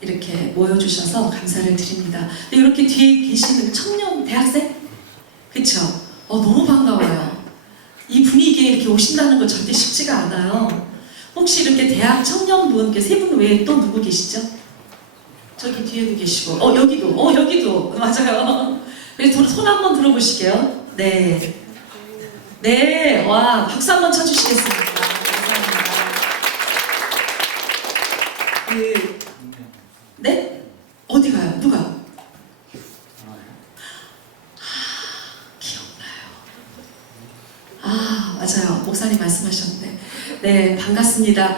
이렇게 모여주셔서 감사를 드립니다. 근데 이렇게 뒤에 계시는 청년 대학생? 그쵸? 너무 반가워요. 이 분위기에 이렇게 오신다는 거 절대 쉽지가 않아요. 혹시 이렇게 대학 청년분, 세 분 외에 또 누구 계시죠? 저기 뒤에도 계시고, 여기도, 맞아요. 그래서 손 한번 들어보실게요. 네. 네, 와, 박수 한번 쳐주시겠습니다. 감사합니다. 네? 어디 가요? 누가? 기억나요. 맞아요. 목사님 말씀하셨는데. 네, 반갑습니다.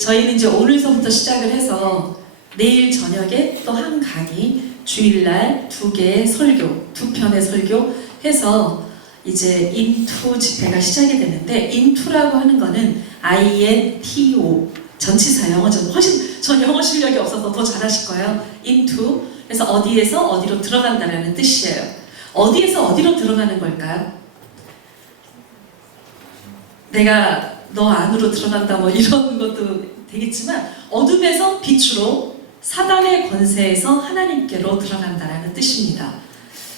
저희는 이제 오늘서부터 시작을 해서 내일 저녁에 또 한 강의, 주일날 2개의 설교, 2편의 설교 해서 이제 인투 집회가 시작이 되는데, 인투라고 하는 거는 INTO, 전치사 영어, 전 영어 실력이 없어서 더 잘하실 거예요. 인투. 그래서 어디에서 어디로 들어간다라는 뜻이에요. 어디에서 어디로 들어가는 걸까요? 내가 너 안으로 들어간다 뭐 이런 것도 되겠지만, 어둠에서 빛으로, 사단의 권세에서 하나님께로 들어간다라는 뜻입니다.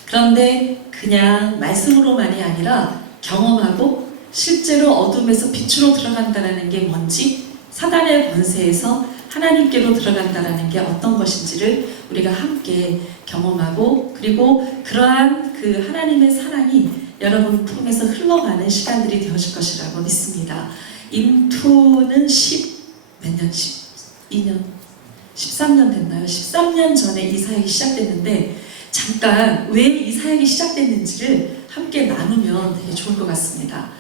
그런데 그냥 말씀으로만이 아니라 경험하고 실제로 어둠에서 빛으로 들어간다는 게 뭔지, 사단의 권세에서 하나님께로 들어간다는 게 어떤 것인지를 우리가 함께 경험하고, 그리고 그러한 하나님의 사랑이 여러분 통해서 흘러가는 시간들이 되어질 것이라고 믿습니다. 인투는 13년 됐나요? 13년 전에 이 사역이 시작됐는데, 잠깐 왜 이 사역이 시작됐는지를 함께 나누면 되게 좋을 것 같습니다.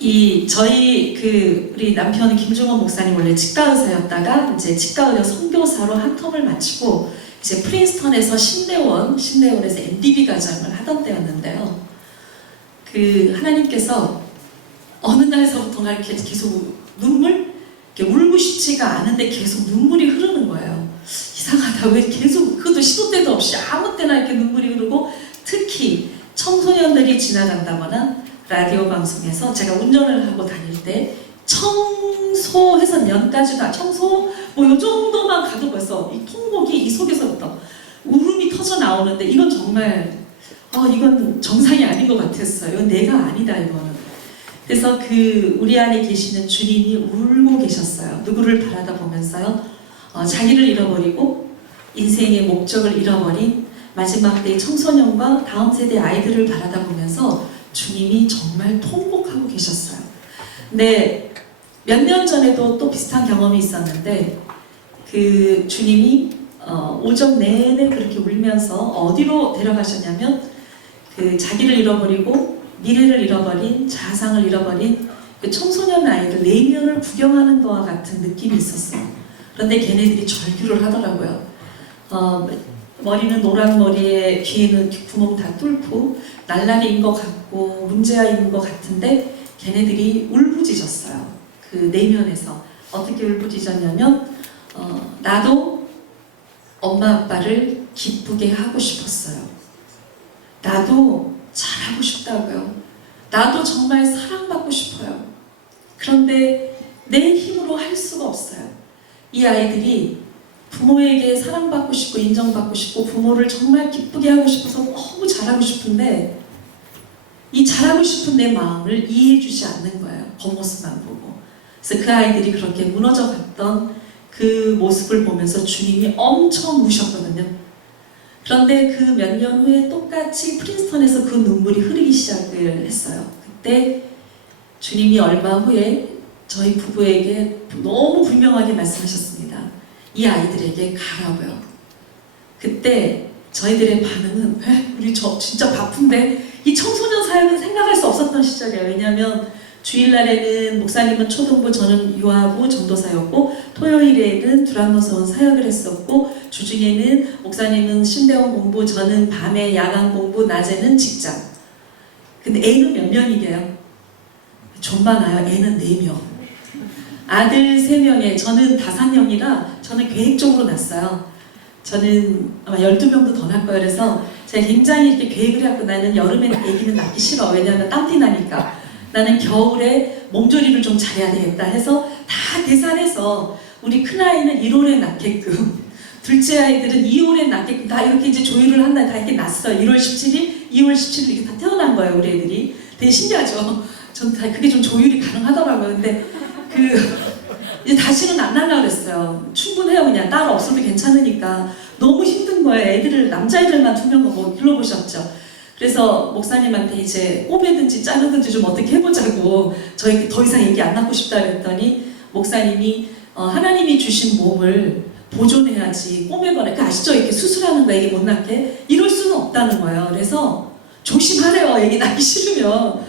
우리 남편 김종원 목사님 원래 치과의사였다가 이제 치과의료 선교사로 한 텀을 마치고 이제 프린스턴에서 신대원에서 MDB 과정을 하던 때였는데요. 하나님께서 어느 날서부터가 이렇게 계속 이렇게 울고 싶지가 않은데 계속 눈물이 흐르는 거예요. 이상하다. 왜 계속, 그것도 시도 때도 없이 아무 때나 이렇게 눈물이 흐르고, 특히 청소년들이 지나간다거나 라디오 방송에서 제가 운전을 하고 다닐 때 청소해서 년까지도 청소 요 정도만 가도 벌써 이 통곡이 이 속에서부터 울음이 터져 나오는데, 이건 정말 이건 정상이 아닌 것 같았어요. 이건 내가 아니다, 이거는. 그래서 우리 안에 계시는 주님이 울고 계셨어요. 누구를 바라다 보면서요. 자기를 잃어버리고 인생의 목적을 잃어버린 마지막 때의 청소년과 다음 세대 아이들을 바라다 보면서 주님이 정말 통곡하고 계셨어요. 근데 몇 년 전에도 또 비슷한 경험이 있었는데, 주님이 오전 내내 그렇게 울면서 어디로 데려가셨냐면, 자기를 잃어버리고 미래를 잃어버린, 자상을 잃어버린 청소년 아이들 4명을 구경하는 것과 같은 느낌이 있었어요. 그런데 걔네들이 절규를 하더라고요. 머리는 노란 머리에 귀에는 구멍 다 뚫고 날라리인 것 같고 문제아인 것 같은데, 걔네들이 울부짖었어요. 내면에서 어떻게 울부짖었냐면, 나도 엄마 아빠를 기쁘게 하고 싶었어요. 나도 잘하고 싶다고요. 나도 정말 사랑받고 싶어요. 그런데 내 힘으로 할 수가 없어요. 이 아이들이 부모에게 사랑받고 싶고 인정받고 싶고 부모를 정말 기쁘게 하고 싶어서 너무 잘하고 싶은데, 이 잘하고 싶은 내 마음을 이해해주지 않는 거예요. 겉모습만 보고. 그래서 그 아이들이 그렇게 무너져 갔던 그 모습을 보면서 주님이 엄청 우셨거든요. 그런데 몇 년 후에 똑같이 프린스턴에서 그 눈물이 흐르기 시작을 했어요. 그때 주님이 얼마 후에 저희 부부에게 너무 분명하게 말씀하셨습니다. 이 아이들에게 가라고요. 그때 저희들의 반응은, 우리 진짜 바쁜데, 이 청소년 사역은 생각할 수 없었던 시절이에요. 왜냐하면 주일날에는 목사님은 초등부, 저는 유아부 전도사였고, 토요일에는 두란노서원 사역을 했었고, 주중에는 목사님은 신대원 공부, 저는 밤에 야간 공부, 낮에는 직장. 근데 애는 몇 명이게요? 좀 많아요. 애는 4명. 아들 3명에 저는 다산형이라 저는 계획적으로 낳았어요. 저는 아마 12명도 더 낳을 거예요. 그래서 제가 굉장히 이렇게 계획을 해갖고, 나는 여름에 아기는 낳기 싫어. 왜냐하면 땀띠 나니까. 나는 겨울에 몸조리를 좀 잘해야 되겠다 해서 다 다 계산해서 우리 큰아이는 1월에 낳게끔 둘째 아이들은 2월에 낳게끔 다 이렇게 이제 조율을 한다. 다 이렇게 낳았어요. 1월 17일, 2월 17일 이렇게 다 태어난 거예요. 우리 애들이. 되게 신기하죠. 전 다 그게 좀 조율이 가능하더라고요. 근데 이제 다시는 안 낳으려고 그랬어요. 충분해요. 그냥 딸 없어도 괜찮으니까. 너무 힘든 거예요. 애들을 남자애들만 2명 뭐 길러보셨죠. 그래서 목사님한테 이제 꼬매든지 자르든지 좀 어떻게 해보자고 저희 더 이상 얘기 안 낳고 싶다 그랬더니 목사님이 하나님이 주신 몸을 보존해야지 꼬매거나 아시죠? 이렇게 수술하는 거 애기 못 낳게 이럴 수는 없다는 거예요. 그래서 조심하래요. 애기 낳기 싫으면.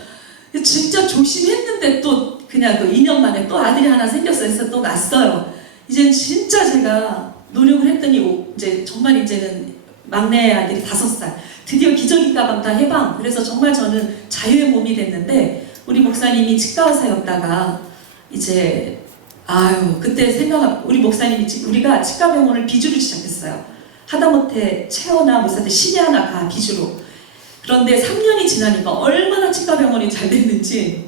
진짜 조심했는데 또 그냥 또 2년 만에 또 아들이 하나 생겼어요. 그래서 또 낳았어요. 이제 진짜 제가 노력을 했더니 이제 정말 이제는 막내 아들이 5살. 드디어 기저귀 가방 다 해방. 그래서 정말 저는 자유의 몸이 됐는데 우리 목사님이 치과 의사였다가 이제 그때 우리 목사님이 우리가 치과 병원을 비주로 시작했어요. 하다못해 체어나 무슨 신이 하나 가 비주로. 그런데 3년이 지나니까 얼마나 치과 병원이 잘 됐는지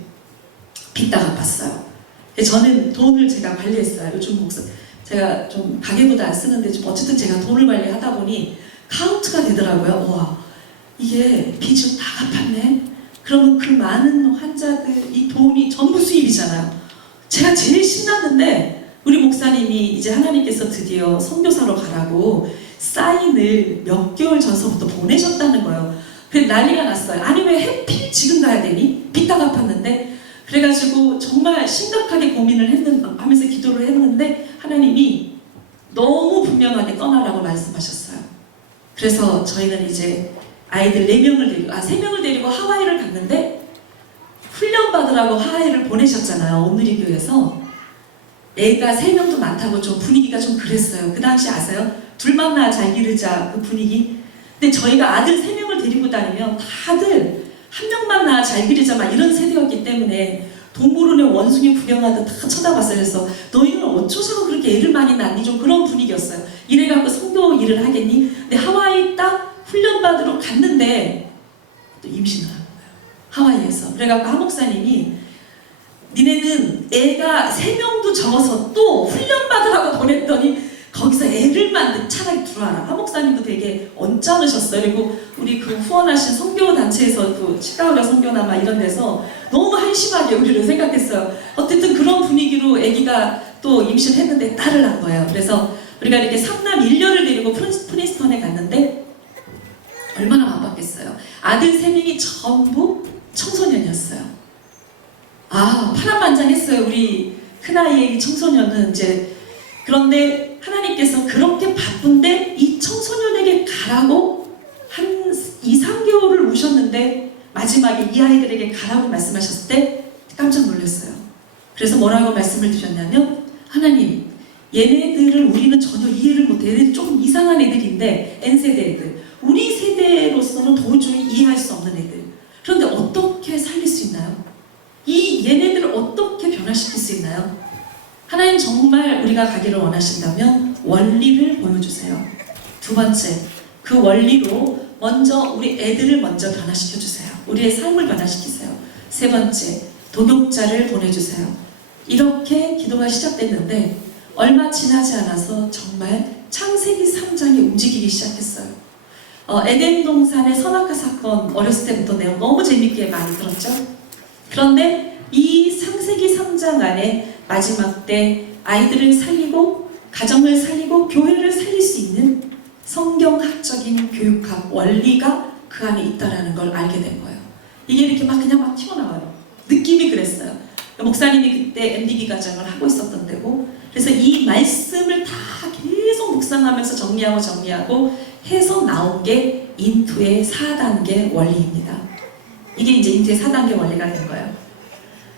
빚다 갚았어요. 저는 돈을 제가 관리했어요. 요즘 제가 좀 가계부도 안 쓰는데 좀 어쨌든 제가 돈을 관리하다 보니 카운트가 되더라고요. 와, 이게 빚을 다 갚았네. 그러면 그 많은 환자들 이 돈이 전부 수입이잖아요. 제가 제일 신났는데 우리 목사님이 이제 하나님께서 드디어 선교사로 가라고 사인을 몇 개월 전서부터 보내셨다는 거예요. 그래서 난리가 났어요. 아니 왜 해필 지금 가야 되니? 빚 다 갚았는데. 그래가지고 정말 심각하게 고민을 하면서 기도를 했는데 하나님이 너무 분명하게 떠나라고 말씀하셨어요. 그래서 저희는 이제 아이들 3명을 데리고 하와이를 갔는데 훈련 받으라고 하와이를 보내셨잖아요. 온누리 교회에서. 애가 3명도 많다고 좀 분위기가 좀 그랬어요. 그 당시 아세요? 둘만 낳아 잘 기르자 그 분위기. 근데 저희가 아들 3명을 데리고 다니면 다들 한 명만 낳아 잘 기르자 막 이런 세대였기 때문에 동물원의 원숭이 구경하듯 다 쳐다봤어요. 그래서 너희는 어쩌서 그렇게 애를 많이 낳니? 좀 그런 분위기였어요. 이래갖고 성도 일을 하겠니? 근데 하와이 딱 훈련받으러 갔는데 또 임신을 한 거예요. 하와이에서. 그래갖고 하 목사님이 니네는 애가 3명도 적어서 또 훈련받으라고 보냈더니 거기서 애를만 차라리 들어와라. 하 목사님도 되게 언짢으셨어요. 그리고 우리 그 후원하신 선교단체에서 그 치과의료 선교나 막 이런 데서 너무 한심하게 우리를 생각했어요. 어쨌든 그런 분위기로 아기가 또 임신했는데 딸을 낳은 거예요. 그래서 우리가 이렇게 3남 1녀를 데리고 프린스턴에 갔는데 얼마나 바빴겠어요. 아들 3명이 전부 청소년이었어요. 파란만장했어요. 우리 큰아이의 청소년은 이제. 그런데 하나님께서 그렇게 바쁜데 이 청소년에게 가라고 한 2~3개월을 우셨는데 마지막에 이 아이들에게 가라고 말씀하셨을 때 깜짝 놀랐어요. 그래서 뭐라고 말씀을 드렸냐면 하나님, 얘네들을 우리는 전혀 이해를 못해. 얘네들 조금 이상한 애들인데 N세대 애들. 우리 세대로서는 도저히 이해할 수 없는 애들. 그런데 어떻게 살릴 수 있나요? 이 얘네들을 어떻게 변화시킬 수 있나요? 하나님 정말 우리가 가기를 원하신다면 원리를 보여주세요. 2번째, 그 원리로 먼저 우리 애들을 먼저 변화시켜주세요. 우리의 삶을 변화시키세요. 3번째, 동역자를 보내주세요. 이렇게 기도가 시작됐는데 얼마 지나지 않아서 정말 창세기 3장이 움직이기 시작했어요. 에덴 동산의 선악과 사건 어렸을 때부터 내가 너무 재밌게 많이 들었죠. 그런데 이 창세기 3장 안에 마지막 때 아이들을 살리고 가정을 살리고 교회를 살릴 수 있는 성경학적인 교육학 원리가 그 안에 있다는 걸 알게 된 거예요. 이게 이렇게 그냥 막 튀어나와요. 느낌이 그랬어요. 목사님이 그때 MDB 과정을 하고 있었던 때고, 그래서 이 말씀을 다 계속 묵상하면서 정리하고 해서 나온 게 인투의 4단계 원리입니다. 이게 이제 인투의 4단계 원리가 된 거예요.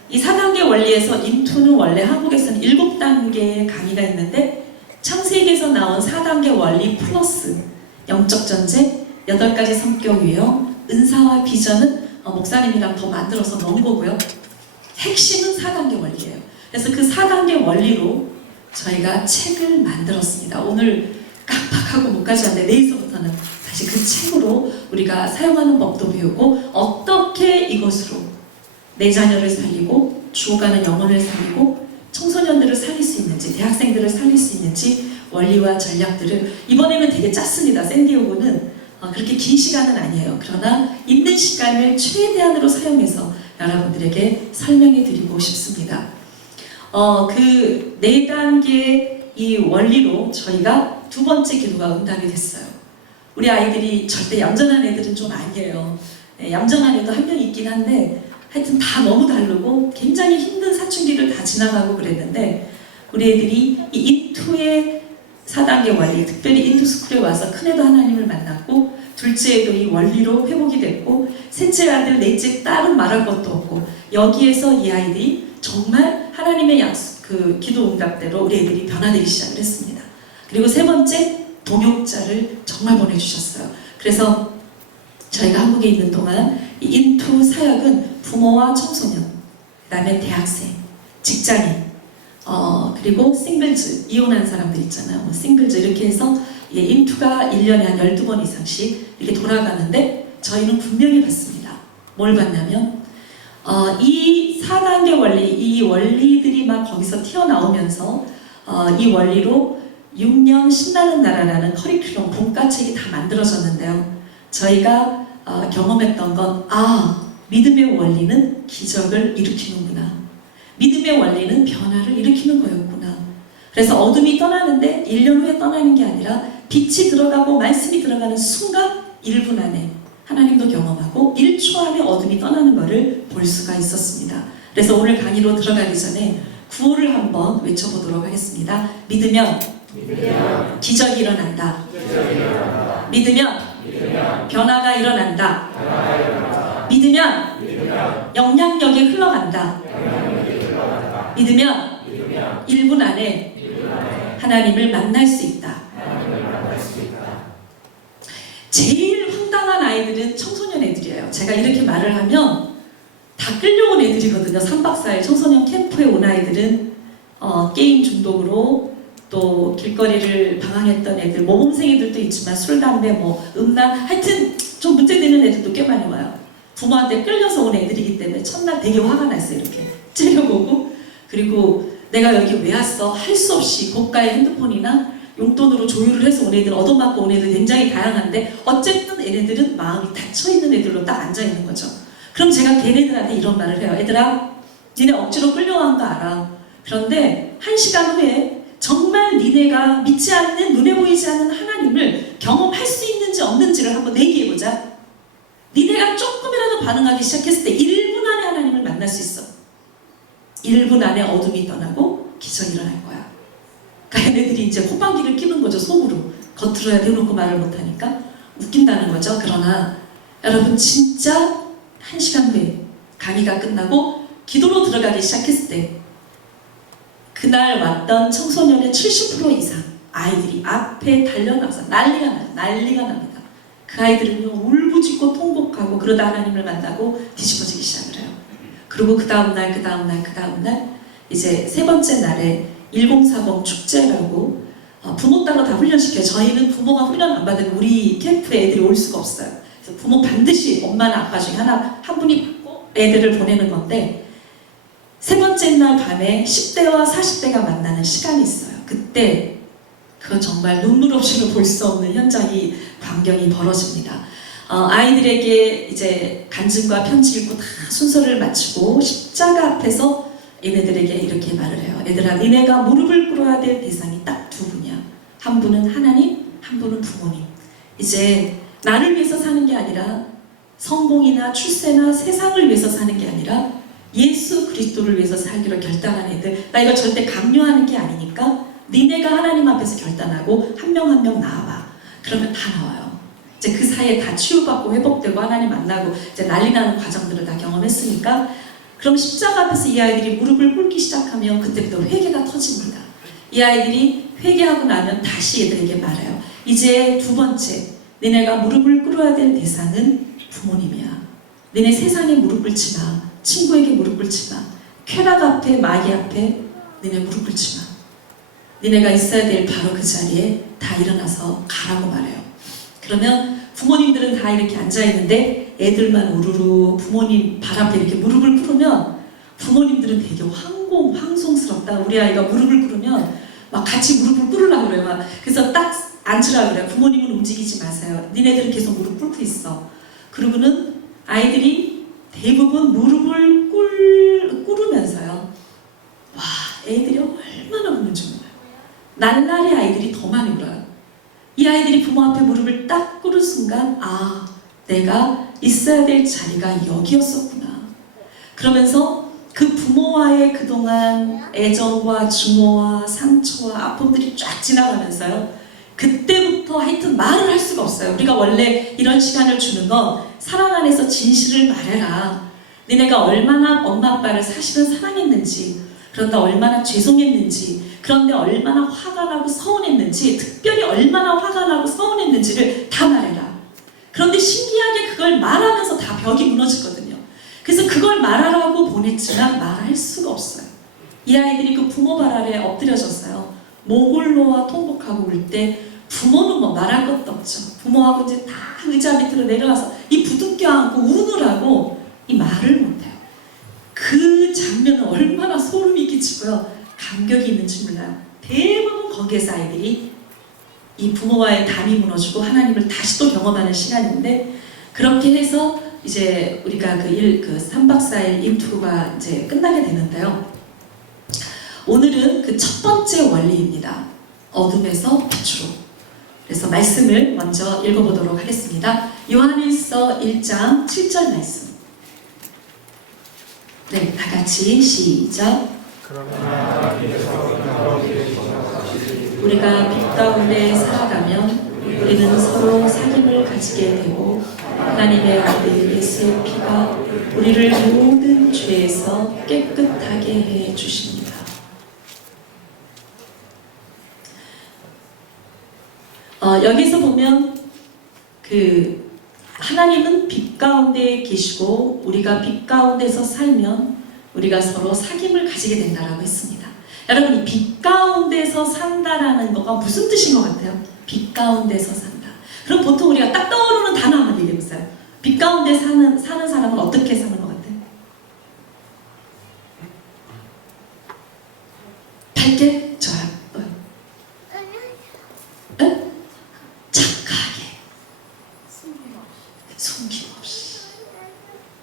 이 4단계 원리에서 인투는 원래 한국에서는 7단계의 강의가 있는데 창세기에서 나온 4단계 원리 플러스 영적 전쟁, 8가지 성격 유형, 은사와 비전은 목사님이랑 더 만들어서 넣은 거고요. 핵심은 4단계 원리예요. 그래서 그 4단계 원리로 저희가 책을 만들었습니다. 오늘 깜빡하고 못 가져왔는데 내일서부터는 다시 그 책으로 우리가 사용하는 법도 배우고 어떻게 이것으로 내 자녀를 살리고 죽어가는 영혼을 살리고 청소년들을 살릴 수 있는지, 대학생들을 살릴 수 있는지 원리와 전략들을 이번에는 되게 짰습니다. 샌디에고는 그렇게 긴 시간은 아니에요. 그러나 있는 시간을 최대한으로 사용해서 여러분들에게 설명해 드리고 싶습니다. 그 4단계의 이 원리로 저희가 두 번째 기도가 응답이 됐어요. 우리 아이들이 절대 얌전한 애들은 좀 아니에요. 얌전한 애도 한 명 있긴 한데 하여튼 다 너무 다르고 굉장히 힘든 사춘기를 다 지나가고 그랬는데 우리 애들이 이 인투의 4단계 원리, 특별히 인투스쿨에 와서 큰애도 하나님을 만났고 둘째에도 이 원리로 회복이 됐고 셋째 아들, 넷째 딸은 말할 것도 없고 여기에서 이 아이들이 정말 하나님의 그 기도 응답대로 우리 애들이 변화되기 시작을 했습니다. 그리고 세 번째, 동역자를 정말 보내주셨어요. 그래서 저희가 한국에 있는 동안 이 인투 사역은 부모와 청소년, 그 다음에 대학생, 직장인, 그리고 싱글즈, 이혼한 사람들 있잖아요. 싱글즈 이렇게 해서 인투가 1년에 한 12번 이상씩 이렇게 돌아가는데 저희는 분명히 봤습니다. 뭘 봤냐면 이 4단계 원리, 이 원리들이 막 거기서 튀어나오면서 이 원리로 6년 신나는 나라라는 커리큘럼 본과책이 다 만들어졌는데요. 저희가 경험했던 건 믿음의 원리는 기적을 일으키는구나. 믿음의 원리는 변화를 일으키는 거였구나. 그래서 어둠이 떠나는데 1년 후에 떠나는 게 아니라 빛이 들어가고 말씀이 들어가는 순간 1분 안에 하나님도 경험하고 1초 안에 어둠이 떠나는 것을 볼 수가 있었습니다. 그래서 오늘 강의로 들어가기 전에 구호를 한번 외쳐보도록 하겠습니다. 믿으면 기적이 일어난다. 믿으면 변화가 일어난다. 믿으면 영향력이 흘러간다. 믿으면 1분 안에 하나님을 만날 수 있다. 제일 황당한 아이들은 청소년 애들이에요. 제가 이렇게 말을 하면 다 끌려온 애들이거든요. 3박 4일 청소년 캠프에 온 아이들은 게임 중독으로 또 길거리를 방황했던 애들, 모범생이들도 있지만 술, 담배, 음란, 하여튼 좀 문제되는 애들도 꽤 많이 와요. 부모한테 끌려서 온 애들이기 때문에 첫날 되게 화가 났어요. 이렇게 째려보고, 그리고 내가 여기 왜 왔어? 할 수 없이 고가의 핸드폰이나 용돈으로 조율을 해서 온 애들, 얻어맞고 온 애들 굉장히 다양한데 어쨌든 얘네들은 마음이 닫혀있는 애들로 딱 앉아있는 거죠. 그럼 제가 걔네들한테 이런 말을 해요. 얘들아, 니네 억지로 끌려간 거 알아. 그런데 1시간 후에 정말 니네가 믿지 않는, 눈에 보이지 않는 하나님을 경험할 수 있는지 없는지를 한번 얘기해보자. 니네가 조금이라도 반응하기 시작했을 때 1분 안에 하나님을 만날 수 있어. 1분 안에 어둠이 떠나고 기적이 일어날 거야. 그러니까 얘네들이 이제 호방기를 끼는 거죠. 속으로. 겉으로야 대놓고 말을 못하니까 웃긴다는 거죠. 그러나 여러분 진짜 1시간 후에 강의가 끝나고 기도로 들어가기 시작했을 때 그날 왔던 청소년의 70% 이상 아이들이 앞에 달려나서 난리가 납니다. 그 아이들은요 울부짖고 통곡하고 그러다 하나님을 만나고 뒤집어지기 시작을 해요. 그리고 그 다음날 이제 세 번째 날에 1040 축제라고 부모 따로 다 훈련시켜요. 저희는 부모가 훈련 안 받으면 우리 캠프에 애들이 올 수가 없어요. 그래서 부모 반드시 엄마나 아빠 중에 한 분이 꼭 애들을 보내는 건데 세 번째 날 밤에 10대와 40대가 만나는 시간이 있어요. 그때 그건 정말 눈물 없이는 볼 수 없는 현장이 광경이 벌어집니다. 아이들에게 이제 간증과 편지 읽고 다 순서를 마치고 십자가 앞에서 얘네들에게 이렇게 말을 해요. 얘들아, 니네가 무릎을 꿇어야 될 대상이 딱 두 분이야. 한 분은 하나님, 한 분은 부모님. 이제 나를 위해서 사는 게 아니라 성공이나 출세나 세상을 위해서 사는 게 아니라 예수 그리스도를 위해서 살기로 결단한 애들. 나 이거 절대 강요하는 게 아니니까 니네가 하나님 앞에서 결단하고 한 명 한 명 나와봐. 그러면 다 나와요. 이제 그 사이에 다 치유받고 회복되고 하나님 만나고 이제 난리 나는 과정들을 다 경험했으니까 그럼 십자가 앞에서 이 아이들이 무릎을 꿇기 시작하면 그때부터 회개가 터집니다. 이 아이들이 회개하고 나면 다시 얘들에게 말해요. 이제 두 번째, 너네가 무릎을 꿇어야 될 대상은 부모님이야. 너네 세상에 무릎 꿇지 마. 친구에게 무릎 꿇지 마. 쾌락 앞에, 마귀 앞에 너네 무릎 꿇지 마. 너네가 있어야 될 바로 그 자리에 다 일어나서 가라고 말해요. 그러면 부모님들은 다 이렇게 앉아있는데 애들만 우르르 부모님 발 앞에 이렇게 무릎을 꿇으면 부모님들은 되게 황송스럽게 잘못했다. 우리 아이가 무릎을 꿇으면 막 같이 무릎을 꿇으려고 그래요. 막. 그래서 딱 앉으라고 그래요. 부모님은 움직이지 마세요. 니네들은 계속 무릎 꿇고 있어. 그러고는 아이들이 대부분 무릎을 꿇으면서요. 와, 애들이 얼마나 우는지 몰라요. 날라리 아이들이 더 많이 울어요. 이 아이들이 부모 앞에 무릎을 딱 꿇은 순간, 아, 내가 있어야 될 자리가 여기였었구나. 그러면서 그 부모와의 그동안 애정과 증오와 상처와 아픔들이 쫙 지나가면서요. 그때부터 하여튼 말을 할 수가 없어요. 우리가 원래 이런 시간을 주는 건 사랑 안에서 진실을 말해라. 너네가 얼마나 엄마 아빠를 사실은 사랑했는지, 그런데 얼마나 죄송했는지, 그런데 얼마나 화가 나고 서운했는지, 특별히 얼마나 화가 나고 서운했는지를 다 말해라. 그런데 신기하게 그걸 말하면서 다 벽이 무너지거든요. 그래서 그걸 말하라고 보냈지만 말할 수가 없어요. 이 아이들이 그 부모 발 아래 엎드려졌어요. 모골로와 통곡하고 울 때 부모는 뭐 말할 것도 없죠. 부모하고 이제 다 의자 밑으로 내려와서 이 부둥켜 안고 우느라고 이 말을 못해요. 그 장면은 얼마나 소름이 끼치고요. 감격이 있는지 몰라요. 대부분 거기에서 아이들이 이 부모와의 담이 무너지고 하나님을 다시 또 경험하는 시간인데, 그렇게 해서 이제 우리가 그 3박 4일 인투가 이제 끝나게 되는데요. 오늘은 그 첫 번째 원리입니다. 어둠에서 빛으로. 그래서 말씀을 먼저 읽어보도록 하겠습니다. 요한일서 1장 7절 말씀. 네, 다 같이 시작. 우리가 빛 가운데 살아가면 우리는 서로 사귐을 가지게 되고 하나님의 아들 예수의 피가 우리를 모든 죄에서 깨끗하게 해 주십니다. 여기서 보면 하나님은 빛 가운데 계시고 우리가 빛 가운데서 살면 우리가 서로 사귐을 가지게 된다라고 했습니다. 여러분, 이 빛 가운데서 산다라는 거가 무슨 뜻인 것 같아요? 빛 가운데서 산다. 그럼 보통 우리가 딱 떠오르는 단어 한번 얘기해보세요. 빛 가운데 사는 사람은 어떻게 사는 것 같아요? 밝게? 좋아요. 응? 착하게. 숨김없이.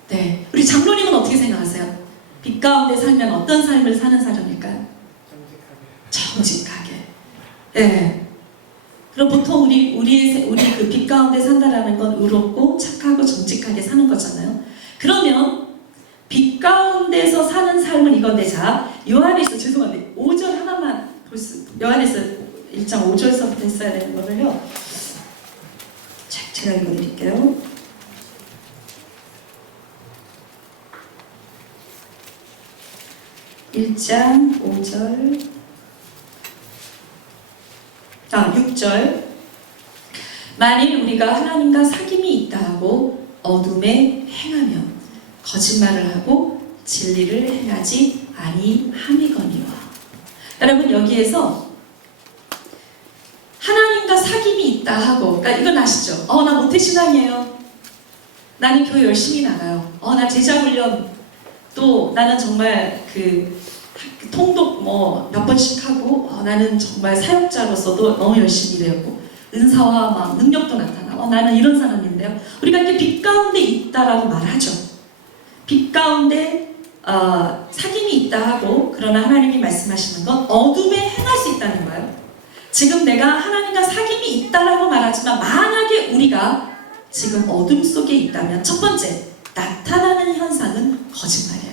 네, 우리 장로님은 어떻게 생각하세요? 빛 가운데 살면 어떤 삶을 사는 사람일까요? 정직하게. 네. 그럼 보통 우리 그 빛 가운데 산다라는 건 의롭고 착하고 정직하게 사는 거잖아요. 그러면 빛 가운데서 사는 삶은 이건데, 자, 요한일서, 죄송한데 5절 하나만 볼 수, 요한일서 1장 5절서부터 했어야 되는 거를요. 제가 읽어드릴게요. (1장 5절) 6절. 만일 우리가 하나님과 사귐이 있다 하고 어둠에 행하면 거짓말을 하고 진리를 행하지 아니함이거니와. 여러분, 여기에서 하나님과 사귐이 있다 하고, 그러니까 이건 아시죠? 나 모태신앙이에요. 나는 교회 열심히 나가요. 나 제자훈련, 또 나는 정말 통독 몇 번씩 하고, 나는 정말 사역자로서도 너무 열심히 일했고, 은사와 막 능력도 나타나. 나는 이런 사람인데요. 우리가 이렇게 빛 가운데 있다라고 말하죠. 빛 가운데 사귐이 있다 하고, 그러나 하나님이 말씀하시는 건 어둠에 행할 수 있다는 거예요. 지금 내가 하나님과 사귐이 있다라고 말하지만, 만약에 우리가 지금 어둠 속에 있다면 첫 번째 나타나는 현상은 거짓말이에요.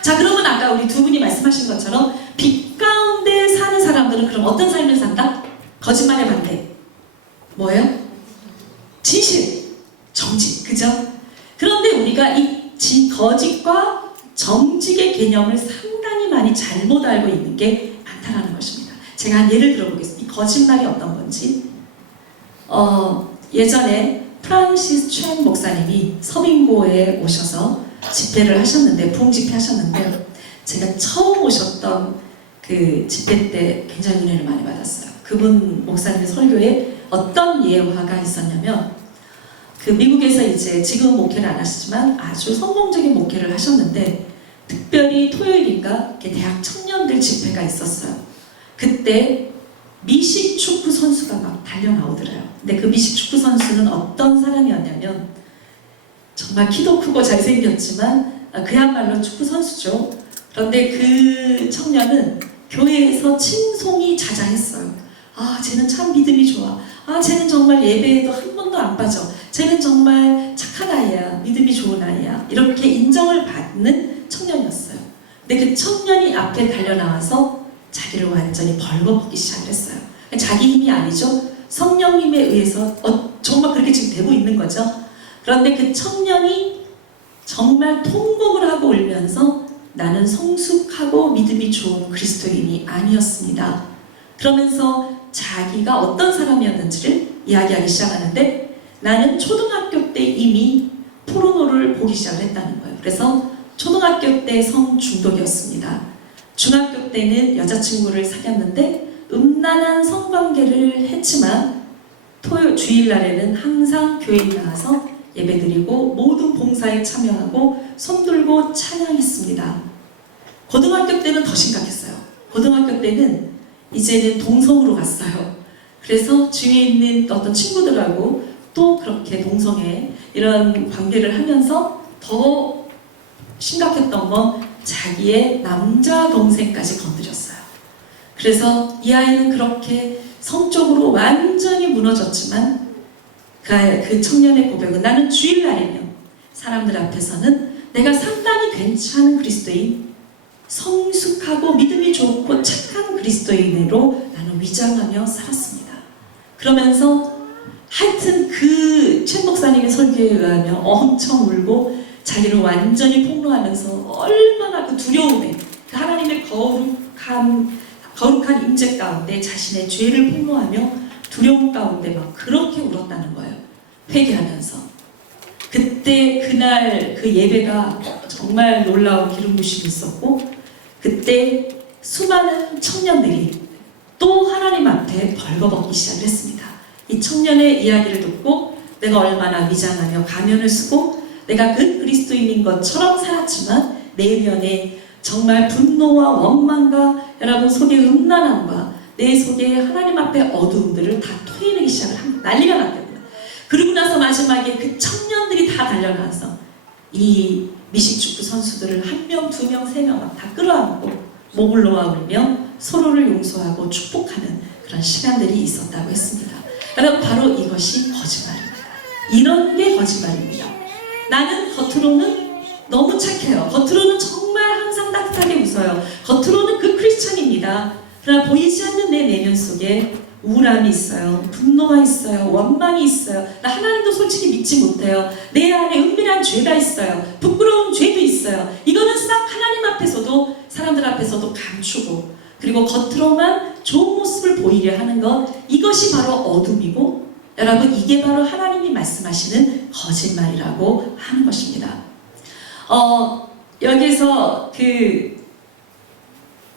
자, 그러면 아까 우리 두 분이 말씀하신 것처럼 빛 가운데 사는 사람들은 그럼 어떤 삶을 산다? 거짓말의 반대. 뭐예요? 진실, 정직, 그죠? 그런데 우리가 이 거짓과 정직의 개념을 상당히 많이 잘못 알고 있는 게 많다라는 것입니다. 제가 한 예를 들어보겠습니다. 이 거짓말이 어떤 건지. 예전에 프란시스 챈 목사님이 서빙고에 오셔서 집회를 하셨는데, 부흥 집회 하셨는데, 제가 처음 오셨던 그 집회 때 굉장히 은혜를 많이 받았어요. 그분 목사님의 설교에 어떤 예화가 있었냐면, 미국에서 이제 지금 목회를 안 하시지만 아주 성공적인 목회를 하셨는데, 특별히 토요일인가 대학 청년들 집회가 있었어요. 그때 미식 축구 선수가 막 달려 나오더래요. 근데 그 미식 축구 선수는 어떤 사람이었냐면 정말 키도 크고 잘생겼지만 그야말로 축구 선수죠. 그런데 그 청년은 교회에서 칭송이 자자했어요. 아, 쟤는 참 믿음이 좋아. 아, 쟤는 정말 예배에도 한 번도 안 빠져. 쟤는 정말 착한 아이야. 믿음이 좋은 아이야. 이렇게 인정을 받는 청년이었어요. 근데 그 청년이 앞에 달려나와서 자기를 완전히 벌거벗기 시작을 했어요. 자기 힘이 아니죠. 성령님에 의해서 정말 그렇게 지금 되고 있는 거죠. 그런데 그 청년이 정말 통곡을 하고 울면서 나는 성숙하고 믿음이 좋은 그리스도인이 아니었습니다. 그러면서 자기가 어떤 사람이었는지를 이야기하기 시작하는데 나는 초등학교 때 이미 포르노를 보기 시작을 했다는 거예요. 그래서 초등학교 때 성중독이었습니다. 중학교 때는 여자친구를 사귀었는데 음란한 성관계를 했지만 주일날에는 항상 교회에 나와서 예배드리고 모든 봉사에 참여하고 손들고 찬양했습니다. 고등학교 때는 더 심각했어요. 고등학교 때는 이제는 동성으로 갔어요. 그래서 주위에 있는 어떤 친구들하고 또 그렇게 동성애 이런 관계를 하면서 더 심각했던 건 자기의 남자 동생까지 건드렸어요. 그래서 이 아이는 그렇게 성적으로 완전히 무너졌지만 그 청년의 고백은 나는 주일날이면 사람들 앞에서는 내가 상당히 괜찮은 그리스도인, 성숙하고 믿음이 좋고 착한 그리스도인으로 나는 위장하며 살았습니다. 그러면서 하여튼 그 최 목사님의 설교에 의하면 엄청 울고 자기를 완전히 폭로하면서 얼마나 그 두려움에 그 하나님의 거룩한 임재 가운데 자신의 죄를 폭로하며 두려움 가운데 막 그렇게 울었다는 거예요. 회개하면서. 그때 그날 그 예배가 정말 놀라운 기름 부심이 있었고 그때 수많은 청년들이 또 하나님 앞에 벌거벗기 시작을 했습니다. 이 청년의 이야기를 듣고 내가 얼마나 위장하며 가면을 쓰고 내가 그 그리스도인인 것처럼 살았지만 내면에 정말 분노와 원망과 여러분 속에 음란함과 내 속에 하나님 앞에 어두움들을 다 토해내기 시작을 합니다. 난리가 났답니다. 그리고 나서 마지막에 그 청년들이 다 달려나와서 이 미식축구 선수들을 1명, 2명, 3명 막 다 끌어안고 목을 놓아 울며 서로를 용서하고 축복하는 그런 시간들이 있었다고 했습니다. 여러분 바로 이것이 거짓말입니다. 이런 게 거짓말입니다. 나는 겉으로는 너무 착해요. 겉으로는 정말 항상 따뜻하게 웃어요. 겉으로는 그 크리스찬입니다. 그러나 보이지 않는 내 내면 속에 우울함이 있어요. 분노가 있어요. 원망이 있어요. 나 하나님도 솔직히 믿지 못해요. 내 안에 은밀한 죄가 있어요. 부끄러운 죄도 있어요. 이거는 싹 하나님 앞에서도 사람들 앞에서도 감추고 그리고 겉으로만 좋은 모습을 보이려 하는 것 이것이 바로 어둠이고 여러분 이게 바로 하나님이 말씀하시는 거짓말이라고 하는 것입니다. 여기서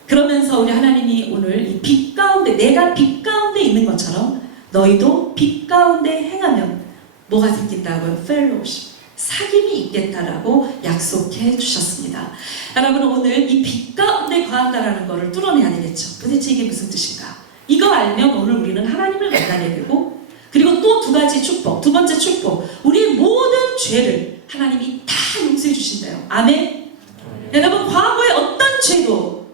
그러면서 우리 하나님이 오늘 이 빛 가운데 내가 빛 가운데 있는 것처럼 너희도 빛 가운데 행하면 뭐가 생긴다고요? 펠로우십, 사귐이 있겠다라고 약속해 주셨습니다. 여러분 오늘 이 빛 가운데 거한다라는 것을 뚫어내야 되겠죠. 도대체 이게 무슨 뜻인가? 이거 알면 오늘 우리는 하나님을 만나게 되고 그리고 또 2가지 축복, 2번째 축복 우리의 모든 죄를 하나님이 다 용서해 주신대요. 아멘? 여러분 과거에 어떤 죄도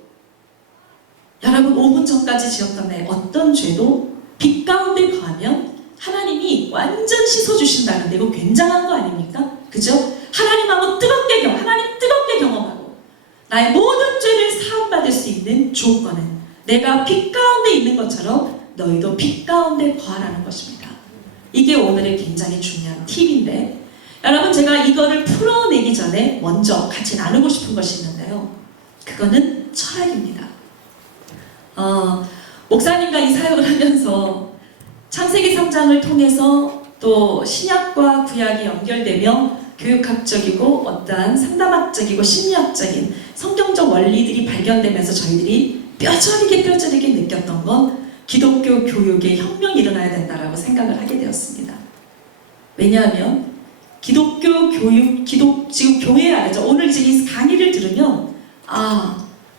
여러분 5분 전까지 지었던 내 어떤 죄도 빛 가운데 거하면 하나님이 완전 씻어주신다는데 이거 굉장한 거 아닙니까? 그죠? 하나님 뜨겁게 경험하고 나의 모든 죄를 사함받을 수 있는 조건은 내가 빛 가운데 있는 것처럼 너희도 빛 가운데 거하라는 것입니다. 이게 오늘의 굉장히 중요한 팁인데 여러분 제가 이거를 풀어내기 전에 먼저 같이 나누고 싶은 것이 있는데요. 그거는 철학입니다. 목사님과 이 사역을 하면서 창세기 3장을 통해서 또 신약과 구약이 연결되며 교육학적이고 어떠한 상담학적이고 심리학적인 성경적 원리들이 발견되면서 저희들이 뼈저리게 느꼈던 건 기독교 교육에 혁명이 일어나야 된다고 생각을 하게 되었습니다. 왜냐하면 기독교 교육, 지금 교회 안에서 오늘 이제 이 강의를 들으면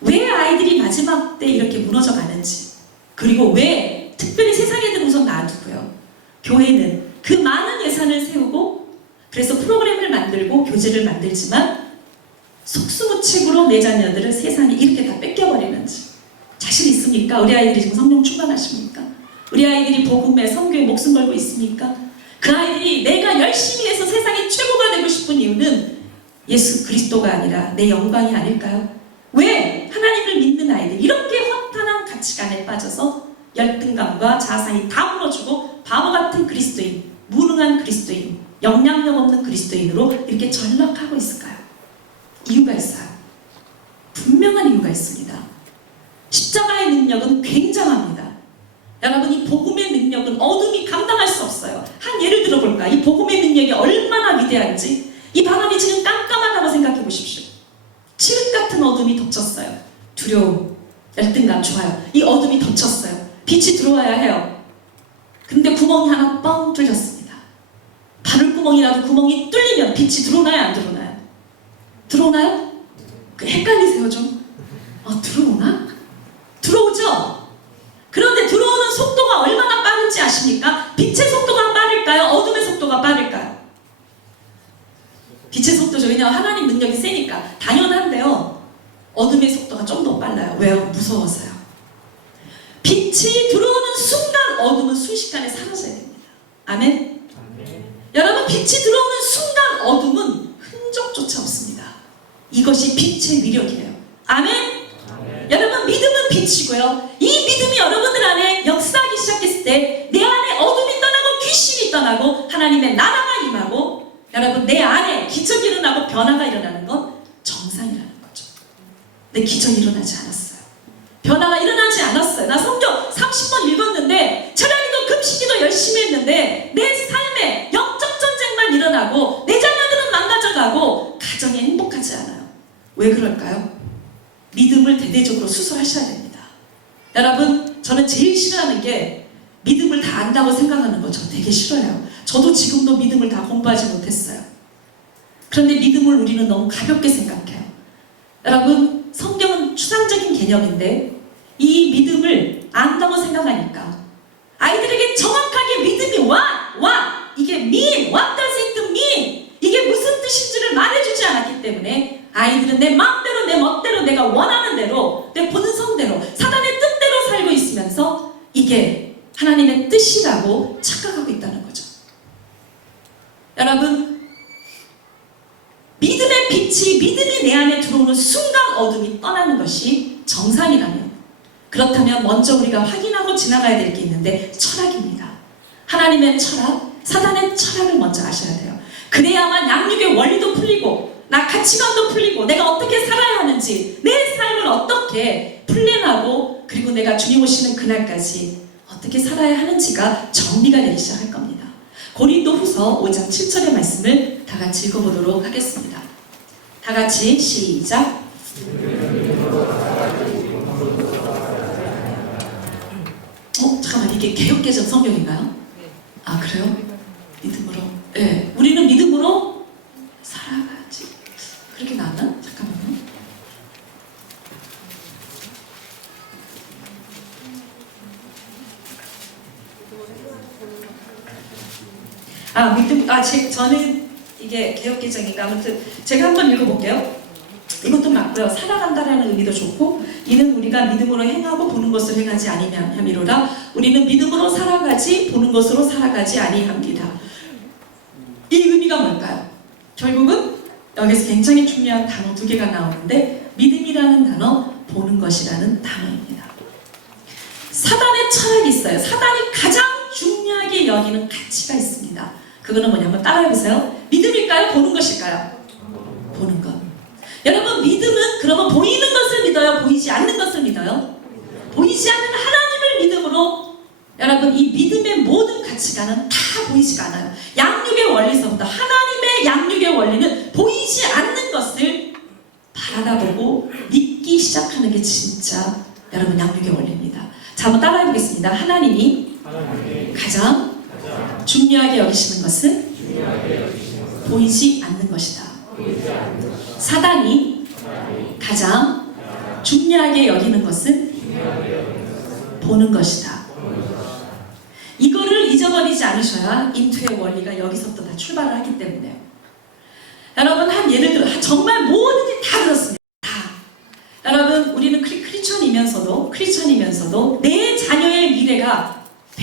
왜 아이들이 마지막 때 이렇게 무너져 가는지, 그리고 왜 특별히 세상 애들은 우선 놔두고요. 교회는 그 많은 예산을 세우고 그래서 프로그램을 만들고 교재를 만들지만 속수무책으로 내 자녀들을 세상에 이렇게 다 뺏겨버리는지 자신 있습니까? 우리 아이들이 지금 성령 충만하십니까? 우리 아이들이 복음에 선교에 목숨 걸고 있습니까? 그 아이들이 내가 열심히 해서 세상의 최고가 되고 싶은 이유는 예수 그리스도가 아니라 내 영광이 아닐까요? 왜 하나님을 믿는 아이들 이렇게 허탄한 가치관에 빠져서 열등감과 자상이 다 무너지고 바보 같은 그리스도인, 무능한 그리스도인, 영향력 없는 그리스도인으로 이렇게 전락하고 있을까요? 이유가 있어요. 분명한 이유가 있습니다. 십자가의 능력은 굉장합니다. 여러분, 이 복음의 능력은 어둠이 감당할 수 없어요. 한 예를 들어볼까? 이 복음의 능력이 얼마나 위대한지. 이 바람이 지금 깜깜하다고 생각해 보십시오. 칠흑 같은 어둠이 덮쳤어요. 두려움, 열등감, 좋아요. 이 어둠이 덮쳤어요. 빛이 들어와야 해요. 근데 구멍이 하나 뻥 뚫렸습니다. 바늘구멍이라도 구멍이 뚫리면 빛이 들어오나요? 안 들어오나요? 들어오나요? 헷갈리세요 좀? 들어오나? 들어오죠? 그런데 들어오는 속도가 얼마나 빠른지 아십니까? 빛의 속도가 빠를까요? 어둠의 속도가 빠를까요? 빛의 속도죠. 왜냐하면 하나님 능력이 세니까. 당연한데요. 어둠의 속도가 좀 더 빨라요. 왜요? 무서워서요. 빛이 들어오는 순간 어둠은 순식간에 사라져야 됩니다. 아멘? 여러분, 빛이 들어오는 순간 어둠은 흔적조차 없습니다. 이것이 빛의 위력이에요. 아멘? 여러분, 믿음은 빛이고요. 이 믿음이 여러분들 안에 역사하기 시작했을 때 내 안에 어둠이 떠나고 귀신이 떠나고 하나님의 나라가 임하고 여러분 내 안에 기적이 일어나고 변화가 일어나는 건 정상이라는 거죠. 근데 기적이 일어나지 않았어요. 변화가 일어나지 않았어요. 나 성경 30번 읽었는데 찬양기도 금식기도 열심히 했는데 내 삶에 영적 전쟁만 일어나고 내 자녀들은 망가져가고 가정이 행복하지 않아요. 왜 그럴까요? 믿음을 대대적으로 수술하셔야 됩니다. 여러분, 저는 제일 싫어하는 게 믿음을 다 안다고 생각하는 거 저 되게 싫어요. 저도 지금도 믿음을 다 공부하지 못했어요. 그런데 믿음을 우리는 너무 가볍게 생각해요. 여러분, 성경은 추상적인 개념인데 이 믿음을 안다고 생각하니까 아이들에게 정확하게 믿음이 이게 mean, what does it mean? 이게 무슨 뜻인지를 말해주지 않았기 때문에 아이들은 내 마음대로 내 멋대로 내가 원하는 대로 내 본성대로 사단의 뜻대로 살고 있으면서 이게 하나님의 뜻이라고 착각하고 있다는 거죠. 여러분, 믿음의 빛이 믿음이 내 안에 들어오는 순간 어둠이 떠나는 것이 정상이라면, 그렇다면 먼저 우리가 확인하고 지나가야 될 게 있는데 철학입니다. 하나님의 철학, 사단의 철학을 먼저 아셔야 돼요. 그래야만 양육의 원리도 풀리고 나 가치관도 풀리고 내가 어떻게 살아야 하는지 내 삶을 어떻게 플랜하고 그리고 내가 주님 오시는 그날까지 어떻게 살아야 하는지가 정리가 되기 시작할 겁니다. 고린도후서 5장 7절의 말씀을 다 같이 읽어보도록 하겠습니다. 다 같이 시작. 잠깐만, 이게 개역개정 성경인가요? 아, 그래요? 믿음으로. 네, 우리는 믿음으로 살아가지. 그렇게 나왔나? 잠깐만요. 저는 이게 개역개정인가 아무튼 제가 한번 읽어볼게요. 이것도 맞고요. 살아간다라는 의미도 좋고, 이는 우리가 믿음으로 행하고 보는 것을 행하지 아니함이로라. 우리는 믿음으로 살아가지 보는 것으로 살아가지 아니합니다. 이 의미가 뭘까요? 결국은 여기서 굉장히 중요한 단어 두 개가 나오는데 믿음이라는 단어, 보는 것이라는 단어입니다. 사단의 철학이 있어요. 사단이 가장 중요하게 여기는 가치가 있습니다. 그거는 뭐냐면 따라해보세요. 믿음일까요? 보는 것일까요? 보는 것. 여러분, 믿음은 그러면 보이는 것을 믿어요? 보이지 않는 것을 믿어요? 보이지 않는 하나님을 믿음으로, 여러분, 이 믿음의 모든 가치관은 다 보이지가 않아요. 양육의 원리서부터 하나님의 양육의 원리는 보이지 않는 것을 바라보고 믿기 시작하는 게 진짜 여러분 양육의 원리입니다. 자, 한번 따라해 보겠습니다. 하나님이 가장 중요하게 여기시는 것은 보이지 않는 것이다. 사단이 가장 중요하게 여기는 것은 보는 것이다. 이거를 잊어버리지 않으셔야 인투의 원리가 여기서부터 다 출발을 하기 때문에요. 여러분, 한 예를 들어 정말 뭐든지 다 그렇습니다. 다. 여러분, 우리는 크리스천이면서도 내 자녀의 미래가 100%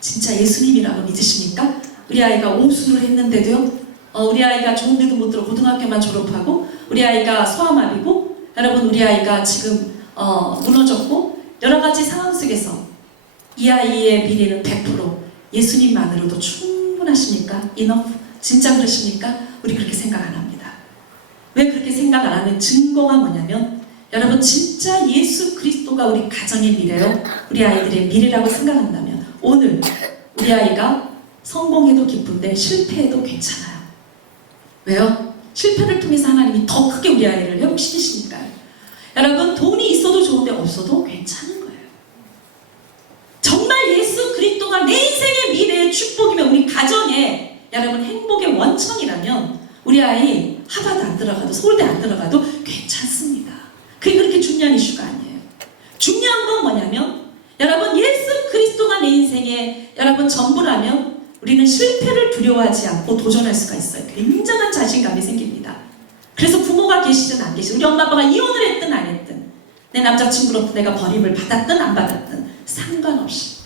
진짜 예수님이라고 믿으십니까? 우리 아이가 오수를 했는데도요, 우리 아이가 좋은 데도 못 들어 고등학교만 졸업하고, 우리 아이가 소아마비고, 여러분 우리 아이가 지금 무너졌고, 여러 가지 상황 속에서 이 아이의 미래는 100% 예수님만으로도 충분하십니까? enough? 진짜 그러십니까? 우리 그렇게 생각 안 합니다. 왜 그렇게 생각 안 하는 증거가 뭐냐면, 여러분 진짜 예수 그리스도가 우리 가정의 미래요, 우리 아이들의 미래라고 생각한다면 오늘 우리 아이가 성공해도 기쁜데 실패해도 괜찮아요. 왜요? 실패를 통해서 하나님이 더 크게 우리 아이를 회복시키시니까요. 여러분, 돈이 있어도 좋은데 없어도 괜찮은 거예요. 정말 예수 그리스도가 내 인생의 미래의 축복이면, 우리 가정에 여러분 행복의 원천이라면 우리 아이 하버드 안 들어가도 서울대 안 들어가도 괜찮습니다. 그게 그렇게 중요한 이슈가 아니에요. 중요한 건 뭐냐면, 여러분 예수 그리스도가 내 인생의 여러분 전부라면 우리는 실패를 두려워하지 않고 도전할 수가 있어요. 굉장한 자신감이 생깁니다. 그래서 부모가 계시든 안 계시든, 우리 엄마 아빠가 이혼을 했든 안 했든, 내 남자친구로부터 내가 버림을 받았든 안 받았든 상관없이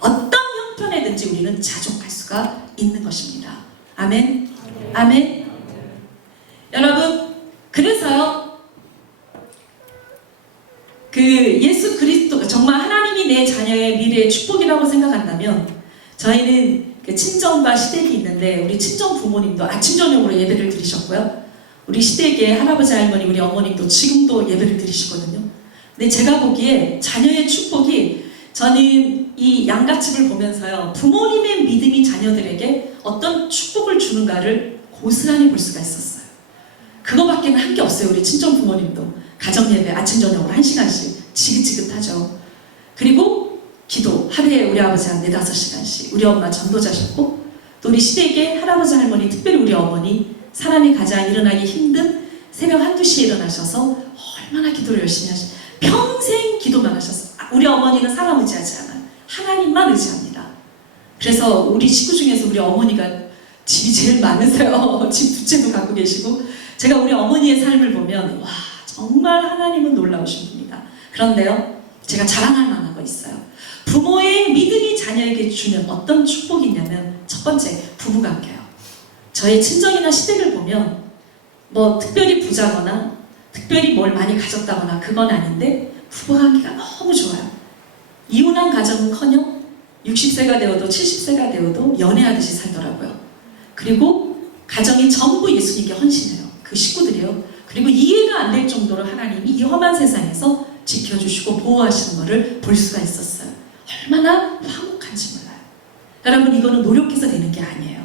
어떤 형편에든지 우리는 자족할 수가 있는 것입니다. 아멘? 아멘? 여러분, 그래서요, 예수 그리스도 정말 하나님이 내 자녀의 미래의 축복이라고 생각한다면, 저희는 친정과 시댁이 있는데, 우리 친정 부모님도 아침 저녁으로 예배를 드리셨고요, 우리 시댁의 할아버지 할머니, 우리 어머님도 지금도 예배를 드리시거든요. 근데 제가 보기에 자녀의 축복이, 저는 이 양가집을 보면서요, 부모님의 믿음이 자녀들에게 어떤 축복을 주는가를 고스란히 볼 수가 있었어요. 그거밖에는 한 게 없어요. 우리 친정 부모님도 가정예배 아침 저녁으로 1시간씩 지긋지긋하죠. 그리고 기도 하루에 우리 아버지 한 4-5시간씩, 우리 엄마 전도자셨고, 또 우리 시댁의 할아버지 할머니, 특별히 우리 어머니, 사람이 가장 일어나기 힘든 새벽 1-2시에 일어나셔서 얼마나 기도를 열심히 하시죠. 평생 기도만 하셨어요. 우리 어머니는 사람 의지하지 않아요. 하나님만 의지합니다. 그래서 우리 식구 중에서 우리 어머니가 집이 제일 많으세요. 집 2채도 갖고 계시고, 제가 우리 어머니의 삶을 보면 와, 정말 하나님은 놀라우신 분이다. 그런데요, 제가 자랑할 만한 거 있어요. 부모의 믿음이 자녀에게 주는 어떤 축복이 있냐면, 첫 번째, 부부관계예요. 저희 친정이나 시댁을 보면 뭐 특별히 부자거나 특별히 뭘 많이 가졌다거나 그건 아닌데, 부부관계가 너무 좋아요. 이혼한 가정은커녕 60세가 되어도 70세가 되어도 연애하듯이 살더라고요. 그리고 가정이 전부 예수님께 헌신해요. 그 식구들이요. 그리고 이해가 안 될 정도로 하나님이 이 험한 세상에서 지켜주시고 보호하시는 것을 볼 수가 있었어요. 얼마나 화목한지 몰라요. 여러분, 이거는 노력해서 되는 게 아니에요.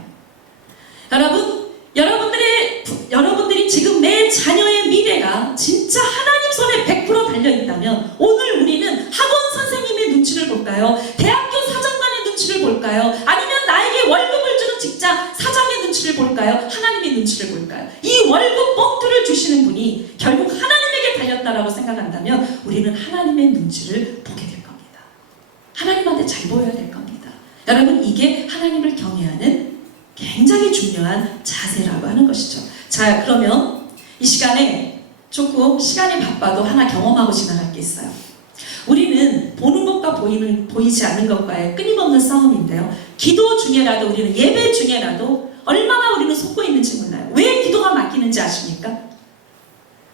여러분들이 지금 내 자녀의 미래가 진짜 하나님 손에 100% 달려있다면, 오늘 우리는 학원 선생님의 눈치를 볼까요? 대학교 사장관의 눈치를 볼까요? 아니면 나에게 월급을 주는 직장 사장의 눈치를 볼까요? 하나님의 눈치를 볼까요? 이 월급 봉투를 주시는 분이 결국 하나님에게 달렸다라고 생각한다면, 우리는 하나님의 눈치를 보게 될 겁니다. 하나님한테 잘 보여야 될 겁니다. 여러분, 이게 하나님을 경외하는 굉장히 중요한 자세라고 하는 것이죠. 자, 그러면 이 시간에 조금 시간이 바빠도 하나 경험하고 지나갈 게 있어요. 우리는 보는 것과 보이지 않는 것과의 끊임없는 싸움인데요, 기도 중에라도, 우리는 예배 중에라도 얼마나 우리는 속고 있는지 몰라요. 왜 기도가 막히는지 아십니까?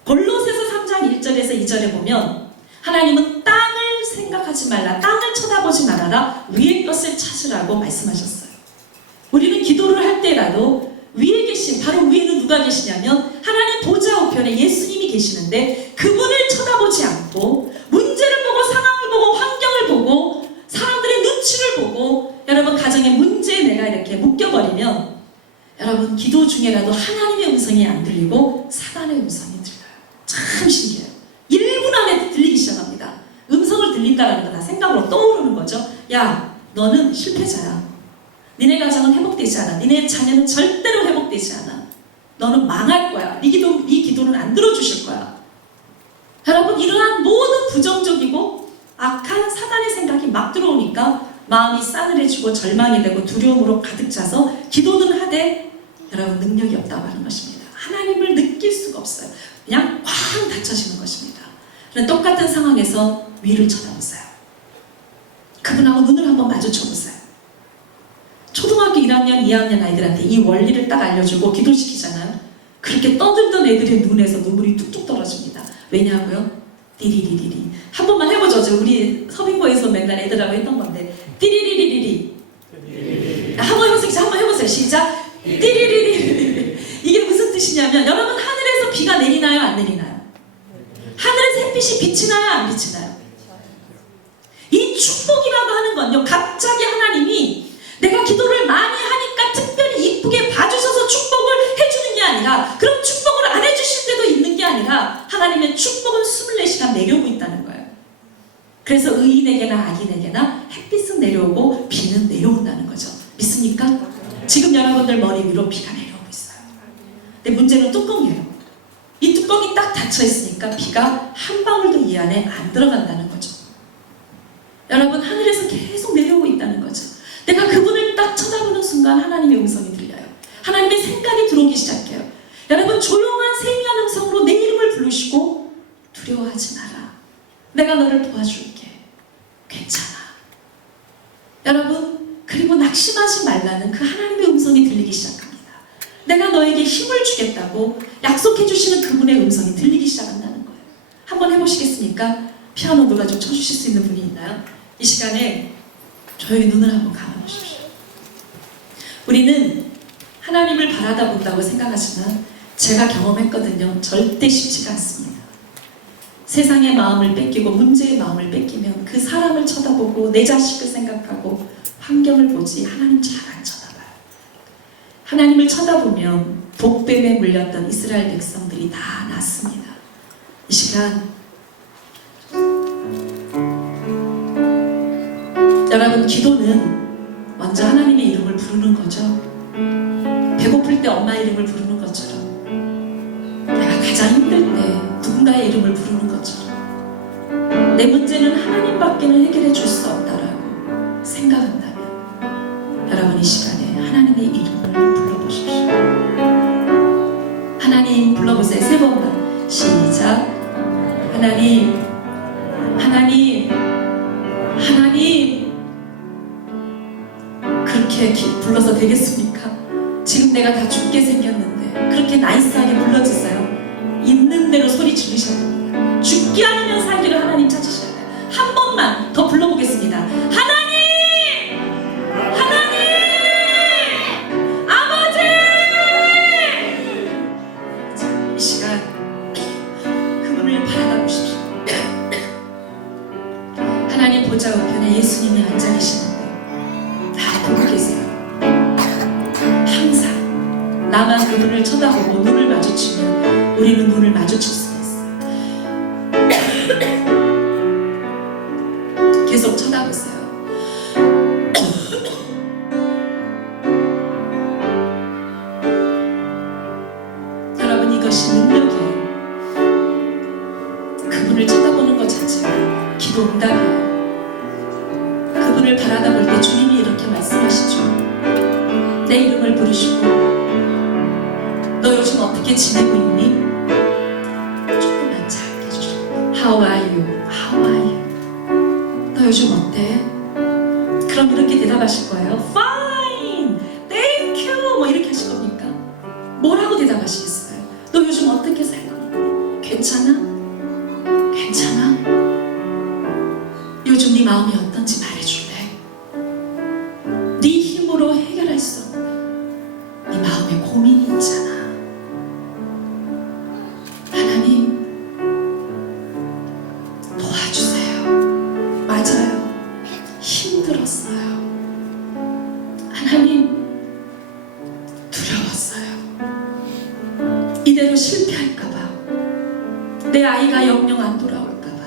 골로새서 3장 1절에서 2절에 보면, 하나님은 땅을 생각하지 말라, 땅을 쳐다보지 말아라, 위의 것을 찾으라고 말씀하셨어요. 우리는 기도를 할 때라도 위에 계신, 바로 위에는 누가 계시냐면 하나님 보좌 우편에 예수님이 계시는데, 그분을 쳐다보지 않고 문제를 보고 상황을 보고 환경을 보고 사람들의 눈치를 보고, 여러분 가정의 문제에 내가 이렇게 묶여버리면, 여러분 기도 중에라도 하나님의 음성이 안 들리고 사단의 음성이 들려요. 참 신기해요. 1분 안에 들리기 시작합니다. 음성을 들린다는 건 다 생각으로 떠오르는 거죠. 야, 너는 실패자야. 니네 가정은 회복되지 않아. 니네 자녀는 절대로 회복되지 않아. 허락되지 않아. 너는 망할 거야. 네 기도는 안 들어주실 거야. 여러분, 이러한 모든 부정적이고 악한 사단의 생각이 막 들어오니까 마음이 싸늘해지고 절망이 되고 두려움으로 가득 차서 기도는 하되 여러분 능력이 없다고 하는 것입니다. 하나님을 느낄 수가 없어요. 그냥 꽉 닫혀지는 것입니다. 그런데 똑같은 상황에서 위를 쳐다보세요. 그분하고 눈을 한번 마주쳐보세요. 초등학교 1학년, 2학년 아이들한테 이 원리를 딱 알려주고 기도시키잖아요. 그렇게 떠들던 애들의 눈에서 눈물이 뚝뚝 떨어집니다. 왜냐고요? 띠리리리리. 한 번만 해보죠. 우리 서빙고에서 맨날 애들하고 했던 건데 띠리리리리리. 한번 해보세요. 한번 해보세요. 시작. 띠리리리리. 이게 무슨 뜻이냐면 여러분, 하늘에서 비가 내리나요? 안 내리나요? 하늘에서 햇빛이 비치나요? 안 비치나요? 이 축복이라고 하는 건요, 갑자기 하나님이 내가 기도를 많이 하니까 특별히 이쁘게 봐주셔서 축복을 해주는 게 아니라, 그럼 축복을 안 해주실 때도 있는 게 아니라 하나님의 축복은 24시간 내려오고 있다는 거예요. 그래서 의인에게나 악인에게나 햇빛은 내려오고 비는 내려온다는 거죠. 믿습니까? 지금 여러분들 머리 위로 비가 내려오고 있어요. 근데 문제는 뚜껑이에요. 이 뚜껑이 딱 닫혀 있으니까 비가 한 방울도 이 안에 안 들어간다는 거죠. 여러분, 하늘에서 계속 내려오고 있다는 거죠. 내가 그분을 딱 쳐다보는 순간 하나님의 음성이 들려요. 하나님의 생각이 들어오기 시작해요. 여러분, 조용한 세미한 음성으로 내 이름을 부르시고 두려워하지 마라. 내가 너를 도와줄게. 괜찮아. 여러분, 그리고 낙심하지 말라는 그 하나님의 음성이 들리기 시작합니다. 내가 너에게 힘을 주겠다고 약속해 주시는 그분의 음성이 들리기 시작한다는 거예요. 한번 해보시겠습니까? 피아노 누가 좀 쳐주실 수 있는 분이 있나요? 이 시간에 저희 눈을 한번 감아보십시오. 우리는 하나님을 바라다 본다고 생각하지만 제가 경험했거든요. 절대 쉽지가 않습니다. 세상의 마음을 뺏기고 문제의 마음을 뺏기면 그 사람을 쳐다보고 내 자식을 생각하고 환경을 보지 하나님 잘 안 쳐다봐요. 하나님을 쳐다보면 독뱀에 물렸던 이스라엘 백성들이 다 낫습니다. 이 시간 여러분, 기도는 먼저 하나님의 이름을 부르는 거죠. 배고플 때 엄마 이름을 부르는 것처럼, 내가 가장 힘들 때 누군가의 이름을 부르는 것처럼, 내 문제는 하나님밖에는 해결해 줄 수 없다라고 생각한다면 여러분, 이 시간에 하나님의 이름을 불러보십시오. 하나님 불러보세요. 3번만 시작. 하나님, 하나님, 하나님. 그렇게 불러서 되겠습니까? 지금 내가 다 죽게 생겼는데 그렇게 나이스하게 불러주세요. 있는 대로 소리 지르셔야 됩니다. 죽기 아니면 살기를 하나님 찾으셔야 돼요. 한 번만 더 불러보겠습니다. 하나님! 하나님! 아버지! 자, 이 시간 그분을 바라다 보십시오. 하나님 보좌 우편에 예수님이 앉아 계시는데 보고 계세요. 항상 나만 그분을 쳐다보고 눈을 마주치면 우리는 눈을 마주칠 수가 있어요. 계속 쳐다보세요. 여러분, 이것이 능력이에요. 그분을 쳐다보는 것 자체가 기도 응답이에요. 그분을 바라다 볼 때 주님이 이렇게 말씀하시죠. 내 이름을 부르시고 너 요즘 어떻게 지내고 있니? 조금만 작게 해주시고 How are you? How are you? 너 요즘 어때? 그럼 이렇게 대답하실 거예요. Fine! Thank you! 뭐 이렇게 하실 겁니까? 뭐라고 대답하시겠어요? 너 요즘 어떻게 살고 있니? 괜찮아? 괜찮아? 요즘 네 마음이 어떤지 말해줄래? 네 힘으로 해결할 수 없는 네 마음에 고민이 있잖아. 하나님, 도와주세요. 맞아요. 힘들었어요. 하나님, 두려웠어요. 이대로 실패할까봐, 내 아이가 영영 안 돌아올까봐.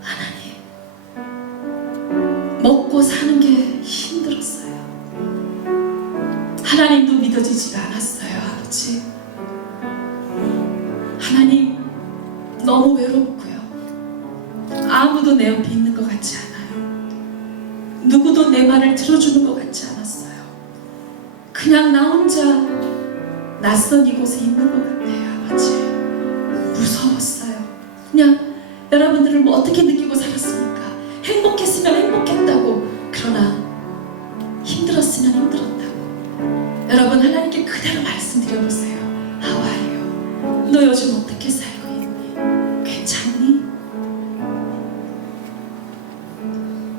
하나님, 먹고 사는 게 힘들었어요. 하나님도 믿어지지가 않았어요. 아버지, 하나님 너무 외롭고요. 아무도 내 옆에 있는 것 같지 않아요. 누구도 내 말을 들어주는 것 같지 않았어요. 그냥 나 혼자 낯선 이곳에 있는 것 같아요. 아버지, 무서웠어요. 그냥 여러분들을 뭐 어떻게 느끼고 살았습니까? 행복했으면 행복했다고, 그러나 힘들었으면 힘들었다고. 여러분, 하나님께 그대로 말씀드려보세요. 하와이요, 너 요즘 어떻게 살고 있니? 괜찮니?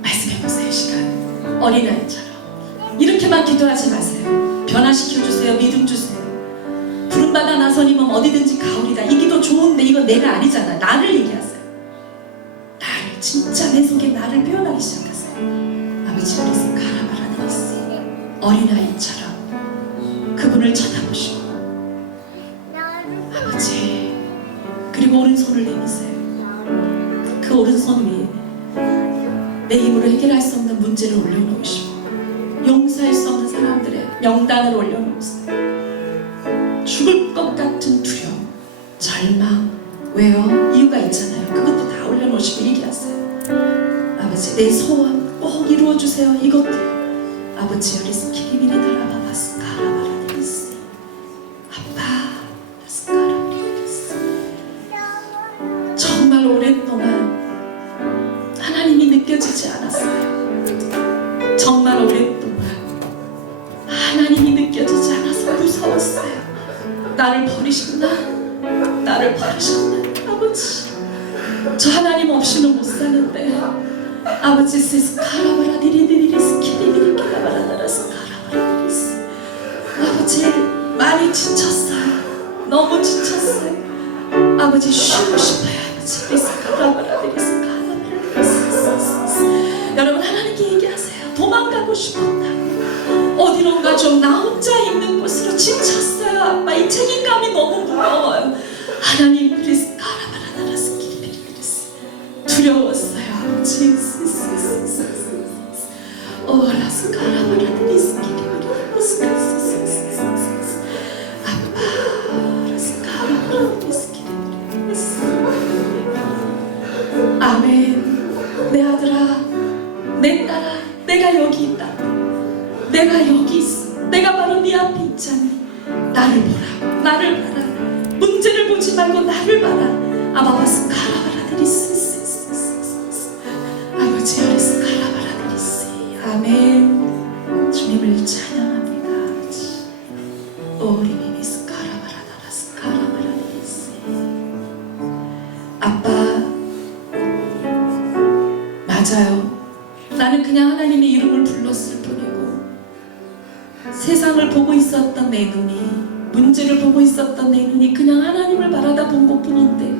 말씀해보세요. 이 시간 어린아이처럼 이렇게만 기도하지 마세요. 변화시켜주세요. 믿음 주세요. 부름받아 나서님은 어디든지 가오리다. 이 기도 좋은데 이건 내가 아니잖아. 나를 얘기하세요. 나를, 진짜 내 속에 나를 표현하기 시작하세요. 아버지, 어리스 카라바라드리스, 어린아이처럼 그분을 쳐다보시고, 아버지, 그리고 오른손을 내미세요. 그 오른손 위에 내 힘으로 해결할 수 없는 문제를 올려놓으시고, 용서할 수 없는 사람들의 명단을 올려놓으세요. 죽을 것 같은 두려움, 절망, 왜요? 이유가 있잖아요. 그것도 다 올려놓으시고 얘기하세요. 아버지, 내 소원 꼭 이루어주세요. 이것도 아버지, 어리스 키리미리 달아바바스 카라바라디스, 아빠 스카라바라디스. 정말 오랫동안 하나님이 느껴지지 않았어요. 정말 오랫동안 하나님이 느껴지지 않아서 무서웠어요. 나를 버리셨나? 나를 버리셨나? 아버지, 저 하나님 없이는 못 사는데, 아버지, 스카라바라디리디리스 키리디리키라바라다라스 카라바라디스. 아버지, 많이 지쳤어요. 너무 지쳤어요. 아버지, 쉬고 싶어요. 아버지, 스카라바라디리스 카라바라디리스. 여러분, 하나님께 얘기하세요. 도망가고 싶었다고. 어디론가 좀 나 혼자 있는 곳으로 지쳤어요. 아빠, 이 책임감이 너무 무거워요. 하나님, 그리스 카라바라다라스 키리비리스. 두려웠어요. 아버지, 오라스 카라바라다리스 키리비리스. 아빠, 라스 카라바라다리스 키리비리스. 아멘. 내 아들아, 내 딸아, 내가 여기 있다. 내가 여기 있어. 내가 바로 네 앞에 있잖니. 나를 보라고. 나를 봐라. 문제를 보지 말고 나를 봐라. 아바바스 카라바라드리스. 아버지, 어리스 카라바라드리스. 아멘. 주님을 찬양합니다. 아버지. 오리미미스 카라바라다라스 카라바라드리스. 아빠, 맞아요. 나는 그냥 하나님의 이름을 불렀을 뿐이고, 세상을 보고 있었던 내 눈이, 문제를 보고 있었던 내 눈이 그냥 하나님을 바라다 본 것뿐인데,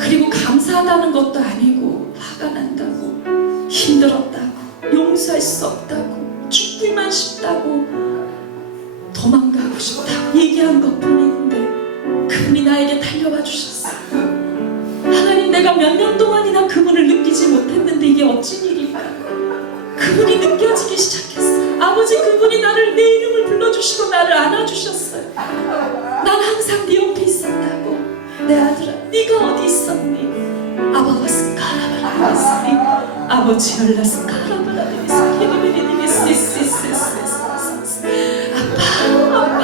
그리고 감사하다는 것도 아니고, 화가 난다고, 힘들었다고, 용서할 수 없다고, 죽기만 싶다고, 도망가고 싶다고 얘기한 것뿐인데, 그분이 나에게 달려와 주셨어요. 하나님, 내가 몇 년 동안이나 그분을 느끼지 못했는데 이게 어찌 일일까? 그분이 느껴지기 시작했어요. 아버지, 그분이 나를, 내 이름을 불러주시고 나를 안아주셨어요. 난 항상 네 옆에 있었다고. 내 아들아, 네가 어디 있었니? 아바바스 카라바라디스. 아버지, 열라스 카라바라디스.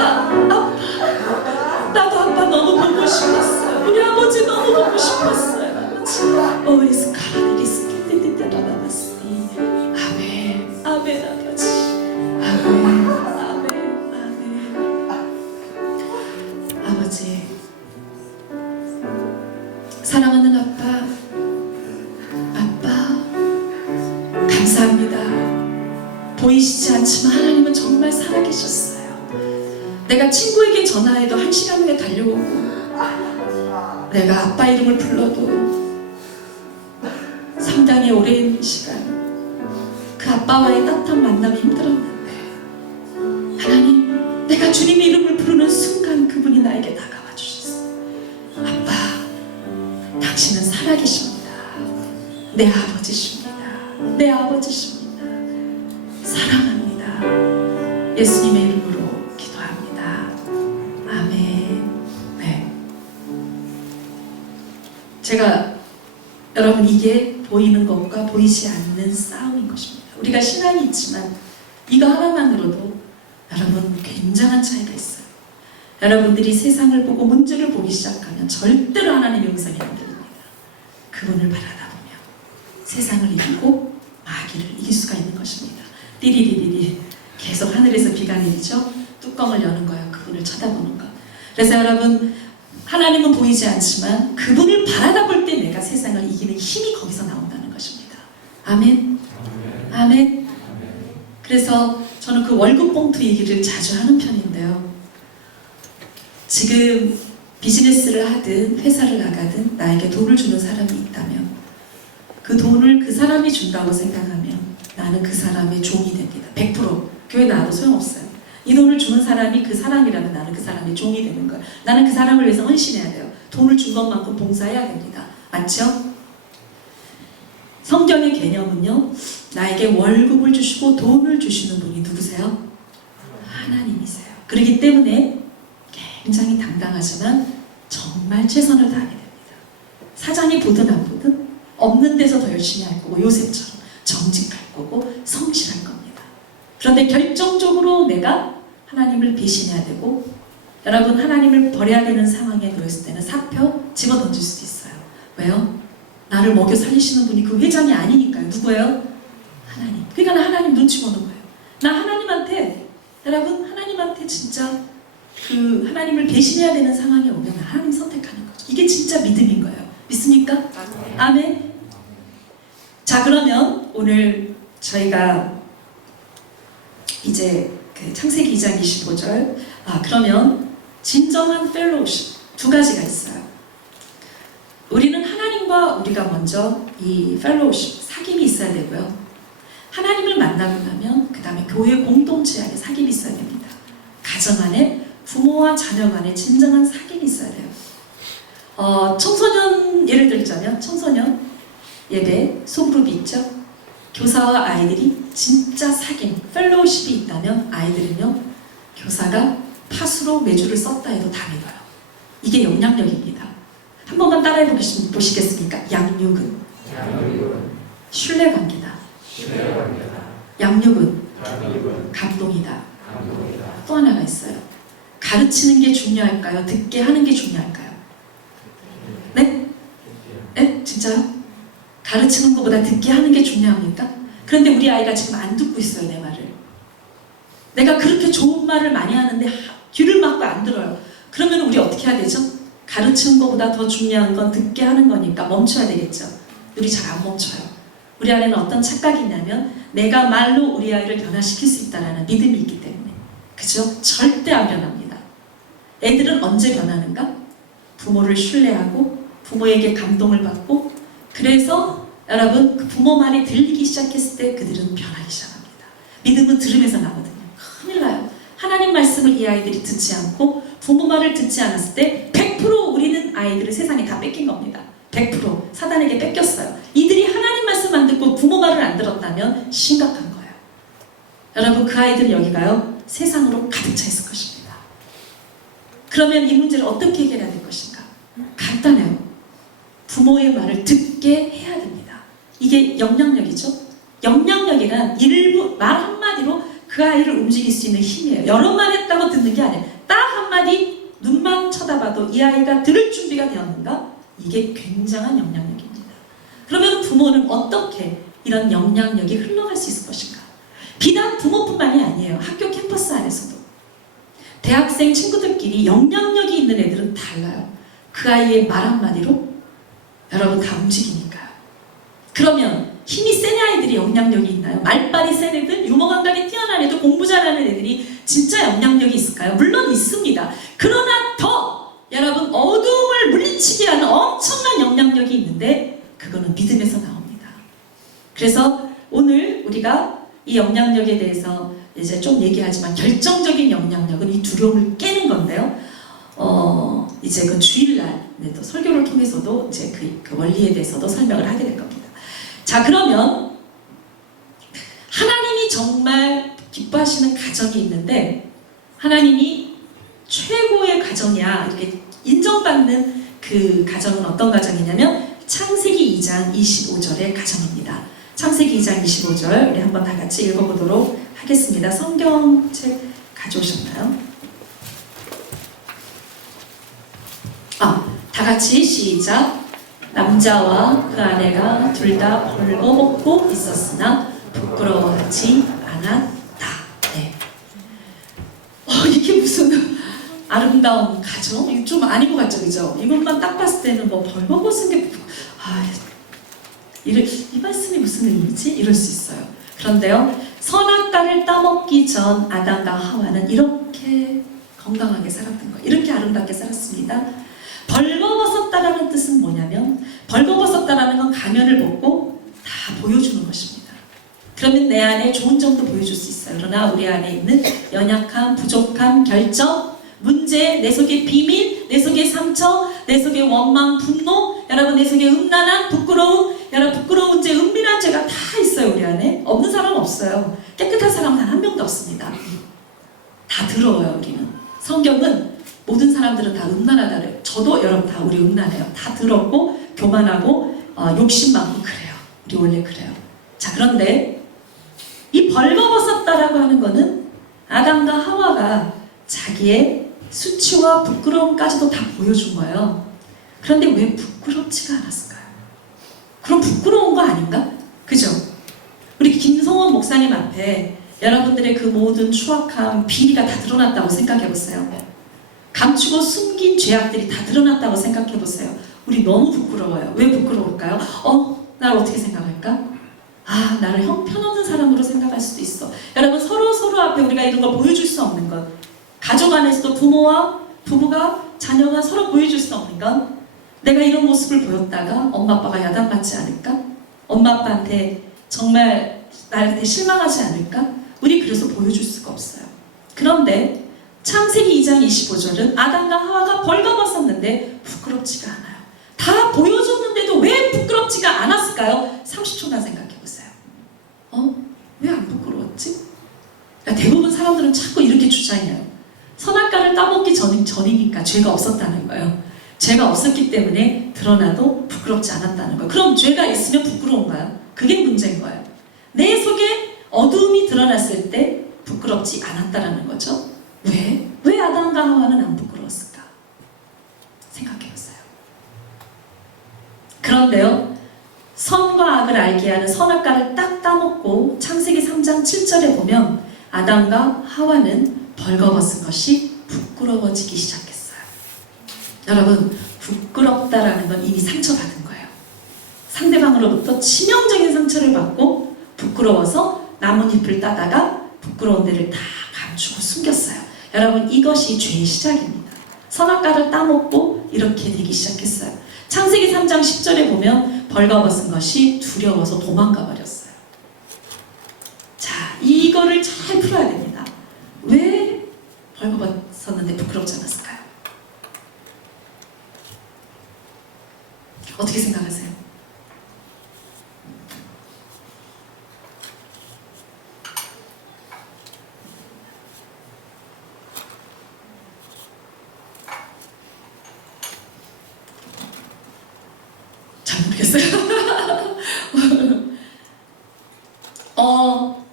아빠. 나도 아빠 너무 보고 싶었어요. 우리 아버지 너무 보고 싶었어요. 아버지, 오리스 카라바라디스. 아멘. 아멘. 아버지. 아멘. 아버지, 사랑하는 아빠, 감사합니다. 보이시지 않지만 하나님은 정말 살아계셨어요. 내가 친구에게 전화해도 1시간 후에 달려오고, 내가 아빠 이름을 불러도 상당히 오랜 시간 그 아빠와의 따뜻한 만남이 힘들었는데, 하나님, 내가 주님의 이름을 부르는 순간 그분이 나에게 다가와 주셨어요. 아빠, 당신은 살아계십니다. 내 아버지십니다. 내 아버지십니다. 사랑합니다. 예수님의 이름으로 제가 여러분 이게 보이는 것과 보이지 않는 싸움인 것입니다. 우리가 신앙이 있지만 이거 하나만으로도 여러분 굉장한 차이가 있어요. 여러분들이 세상을 보고 문제를 보기 시작하면 절대로 하나님의 음성이 안 들립니다. 그분을 바라다 보면 세상을 이기고 마귀를 이길 수가 있는 것입니다. 띠리리리리 계속 하늘에서 비가 내리죠. 뚜껑을 여는 거예요. 그분을 쳐다보는 것. 그래서 여러분 하나님은 보이지 않지만 그분을 바라다 볼 때 내가 세상을 이기는 힘이 거기서 나온다는 것입니다. 아멘. 아멘. 그래서 저는 그 월급 봉투 얘기를 자주 하는 편인데요. 지금 비즈니스를 하든 회사를 나가든 나에게 돈을 주는 사람이 있다면 그 돈을 그 사람이 준다고 생각하면 나는 그 사람의 종이 됩니다. 100% 교회 나와도 소용없어요. 이 돈을 주는 사람이 그 사람이라면 나는 그 사람의 종이 되는 거예요. 나는 그 사람을 위해서 헌신해야 돼요. 돈을 준 것만큼 봉사해야 됩니다. 맞죠? 성경의 개념은요, 나에게 월급을 주시고 돈을 주시는 분이 누구세요? 하나님이세요. 그렇기 때문에 굉장히 당당하지만 정말 최선을 다하게 됩니다. 사장이 보든 안 보든 없는 데서 더 열심히 할 거고 요셉처럼 정직할 거고 성실할 겁니다. 그런데 결정적으로 내가 하나님을 배신해야 되고 여러분 하나님을 버려야 되는 상황에 놓였을 때는 사표 집어던질 수도 있어요. 왜요? 나를 먹여 살리시는 분이 그 회장이 아니니까요. 누구예요? 하나님. 그러니까 나 하나님 눈치 보는 거예요. 나 하나님한테 여러분 하나님한테 진짜 그 하나님을 배신해야 되는 상황이 오면 하나님 선택하는 거죠. 이게 진짜 믿음인 거예요. 믿습니까? 아멘. 자 그러면 오늘 저희가 이제 그 창세기 2장 25절 그러면 진정한 펠로우십 두 가지가 있어요. 우리는 하나님과 우리가 먼저 이 펠로우십 사귐이 있어야 되고요. 하나님을 만나고 나면 그 다음에 교회 공동체 안에 사귐이 있어야 됩니다. 가정 안에 부모와 자녀 간에 진정한 사귐이 있어야 돼요. 청소년 예를 들자면 청소년 예배 소그룹이 있죠. 교사와 아이들이 진짜 사귐, 펠로우십이 있다면 아이들은요 교사가 팥으로 메주를 썼다 해도 다 믿어요. 이게 영향력입니다. 한 번만 따라해 보시겠습니까? 양육은 신뢰관계다. 양육은 감동이다. 또 하나가 있어요. 가르치는 게 중요할까요? 듣게 하는 게 중요할까요? 네? 네? 진짜요? 가르치는 것보다 듣게 하는 게 중요합니까? 그런데 우리 아이가 지금 안 듣고 있어요, 내 말을. 내가 그렇게 좋은 말을 많이 하는데 귀를 막고 안 들어요. 그러면 우리 어떻게 해야 되죠? 가르치는 것보다 더 중요한 건 듣게 하는 거니까 멈춰야 되겠죠. 우리 잘 안 멈춰요. 우리 안에는 어떤 착각이 있냐면 내가 말로 우리 아이를 변화시킬 수 있다는 믿음이 있기 때문에. 그죠? 절대 안 변합니다. 애들은 언제 변하는가? 부모를 신뢰하고 부모에게 감동을 받고 그래서 여러분 그 부모 말이 들리기 시작했을 때 그들은 변하기 시작합니다. 믿음은 들으면서 나거든요. 큰일 나요. 하나님 말씀을 이 아이들이 듣지 않고 부모 말을 듣지 않았을 때 100% 우리는 아이들을 세상에 다 뺏긴 겁니다. 100% 사단에게 뺏겼어요. 이들이 하나님 말씀 안 듣고 부모 말을 안 들었다면 심각한 거예요. 여러분 그 아이들은 여기가요 세상으로 가득 차 있을 것입니다. 그러면 이 문제를 어떻게 해결해야 될 것인가? 간단해요. 부모의 말을 듣게 해야 됩니다. 이게 영향력이죠. 영향력이란 일부 말 한마디로 그 아이를 움직일 수 있는 힘이에요. 여러 말 했다고 듣는 게 아니에요. 딱 한마디 눈만 쳐다봐도 이 아이가 들을 준비가 되었는가? 이게 굉장한 영향력입니다. 그러면 부모는 어떻게 이런 영향력이 흘러갈 수 있을 것인가? 비단 부모뿐만이 아니에요. 학교 캠퍼스 안에서도. 대학생 친구들끼리 영향력이 있는 애들은 달라요. 그 아이의 말 한마디로 여러분 다 움직이니까요. 그러면 힘이 센 아이들이 영향력이 있나요? 말빨이 센 애들, 유머 감각이 뛰어난 애들, 공부 잘하는 애들이 진짜 영향력이 있을까요? 물론 있습니다. 그러나 더 여러분 어두움을 물리치게 하는 엄청난 영향력이 있는데 그거는 믿음에서 나옵니다. 그래서 오늘 우리가 이 영향력에 대해서 이제 좀 얘기하지만 결정적인 영향력은 이 두려움을 깨는 건데요. 이제 그 주일날 또 설교를 통해서도 이제 그 원리에 대해서도 설명을 하게 될 겁니다. 자 그러면 하나님이 정말 기뻐하시는 가정이 있는데 하나님이 최고의 가정이야 이렇게 인정받는 그 가정은 어떤 가정이냐면 창세기 2장 25절의 가정입니다. 창세기 2장 25절 우리 한번 다 같이 읽어보도록 하겠습니다. 성경책 가져오셨나요? 다 같이 시작. 남자와 그 아내가 둘 다 벌거벗고 있었으나 부끄러워하지 않았다. 네. 이게 무슨 아름다운 가정? 이거 좀 아닌 것 같죠, 그죠? 이것만 딱 봤을 때는 뭐 벌거벗은 게 이 말씀이 무슨 의미지? 이럴 수 있어요. 그런데요, 선악과를 따먹기 전 아담과 하와는 이렇게 건강하게 살았던 거예요. 이렇게 아름답게 살았습니다. 벌거벗었다라는 뜻은 뭐냐면, 벌거벗었다라는 건 가면을 벗고 다 보여주는 것입니다. 그러면 내 안에 좋은 점도 보여줄 수 있어요. 그러나 우리 안에 있는 연약함, 부족함, 결점, 문제, 내 속의 비밀, 내 속의 상처, 내 속의 원망, 분노, 여러분 내 속의 음란함, 부끄러움, 여러분 부끄러운 죄, 은밀한 죄가 다 있어요. 우리 안에 없는 사람 없어요. 깨끗한 사람 단 한 명도 없습니다. 다 더러워요. 우리는. 성경은 모든 사람들은 다 음란하다 그래요. 저도 여러분 다 우리 음란해요. 다 더럽고 교만하고 욕심 많고 그래요. 우리 원래 그래요. 자, 그런데 이 벌거벗었다라고 하는 거는 아담과 하와가 자기의 수치와 부끄러움까지도 다 보여준 거예요. 그런데 왜 부끄럽지가 않았을까요? 그럼 부끄러운 거 아닌가? 그죠? 우리 김성원 목사님 앞에 여러분들의 그 모든 추악함, 비리가 다 드러났다고 생각해 보세요. 감추고 숨긴 죄악들이 다 드러났다고 생각해 보세요. 우리 너무 부끄러워요. 왜 부끄러울까요? 나를 어떻게 생각할까? 나를 형편없는 사람으로 생각할 수도 있어. 여러분 서로 앞에 우리가 이런 걸 보여줄 수 없는 것, 가족 안에서도 부부가 자녀가 서로 보여줄 수 없는 건, 내가 이런 모습을 보였다가 엄마 아빠가 야단맞지 않을까? 엄마 아빠한테 정말 나한테 실망하지 않을까? 우리 그래서 보여줄 수가 없어요. 그런데 창세기 2장 25절은 아담과 하와가 벌거벗었는데 부끄럽지가 않아요. 다 보여줬는데도 왜 부끄럽지가 않았을까요? 30초만 생각해 보세요. 왜 안 부끄러웠지? 대부분 사람들은 자꾸 이렇게 주장해요. 선악과를 따먹기 전이니까 죄가 없었다는 거예요. 죄가 없었기 때문에 드러나도 부끄럽지 않았다는 거예요. 그럼 죄가 있으면 부끄러운가요? 그게 문제인 거예요. 내 속에 어두움이 드러났을 때 부끄럽지 않았다라는 거죠. 왜? 왜 아담과 하와는 안 부끄러웠을까? 생각해 보세요. 그런데요, 선과 악을 알게 하는 선악과를 딱 따먹고 창세기 3장 7절에 보면 아담과 하와는 벌거벗은 것이 부끄러워지기 시작했어요. 여러분, 부끄럽다라는 건 이미 상처받은 거예요. 상대방으로부터 치명적인 상처를 받고 부끄러워서 나뭇잎을 따다가 부끄러운 데를 다 감추고 숨겼어요. 여러분, 이것이 죄의 시작입니다. 선악과를 따먹고 이렇게 되기 시작했어요. 창세기 3장 10절에 보면 벌거벗은 것이 두려워서 도망가 버렸어요. 자, 이거를 잘 풀어야 됩니다. 왜 벌거벗었는데 부끄럽지 않았을까요? 어떻게 생각하세요? 잘 모르겠어요.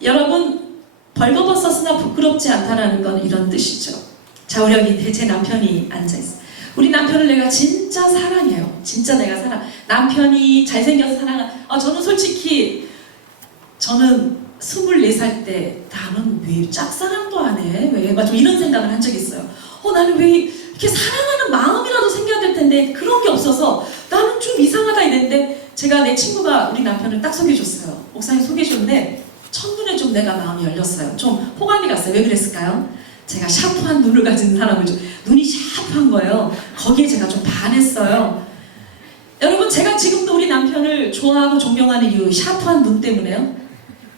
여러분, 벌거벗었으나 부끄럽지 않다라는 건 이런 뜻이죠. 자, 우리 여기 제 남편이 앉아있어요. 우리 남편을 내가 진짜 사랑해요. 진짜 내가 남편이 잘생겨서 저는 솔직히, 저는 24살 때 나는 왜 짝사랑도 안 해? 왜? 좀 이런 생각을 한 적이 있어요. 나는 왜 이렇게 사랑하는 마음이라도 생겨야 될 텐데 그런 게 없어서 나는 좀 이상하다 이랬는데, 제가 내 친구가 우리 남편을 딱 소개해줬어요. 목사님 소개해줬는데 첫눈에 좀 내가 마음이 열렸어요. 좀 호감이 갔어요. 왜 그랬을까요? 제가 샤프한 눈을 가진 사람을 눈이 샤프한 거예요. 거기에 제가 좀 반했어요. 여러분, 제가 지금도 우리 남편을 좋아하고 존경하는 이유, 샤프한 눈 때문에요.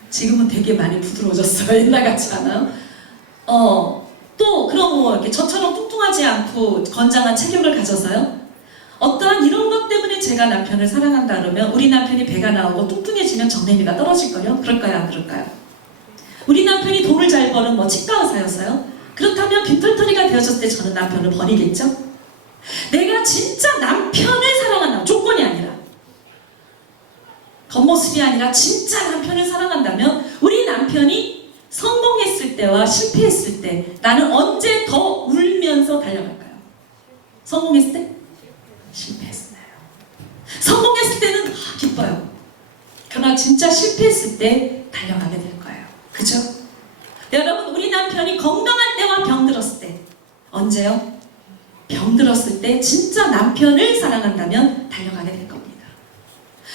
지금은 되게 많이 부드러워졌어요. 옛날 같지 않아요? 또 그럼 이렇게 저처럼 뚱뚱하지 않고 건장한 체격을 가져서요. 어떠한 이런 것 때문에 제가 남편을 사랑한다 그러면 우리 남편이 배가 나오고 뚱뚱해지면 정내미가 떨어질걸요? 그럴까요? 안 그럴까요? 우리 남편이 돈을 잘 버는 치과 의사였어요? 그렇다면 빈털터리가 되어졌을 때 저는 남편을 버리겠죠? 내가 진짜 남편을 사랑한다. 조건이 아니라 겉모습이 아니라 진짜 남편을 사랑한다면 우리 남편이 성공했을 때와 실패했을 때 나는 언제 더 울면서 달려갈까요? 성공했을 때? 실패했을 때요. 성공했을 때는 기뻐요. 그러나 진짜 실패했을 때 달려가게 될 거예요. 그죠? 여러분, 우리 남편이 건강한 때와 병들었을 때, 언제요? 병들었을 때 진짜 남편을 사랑한다면 달려가게 될 겁니다.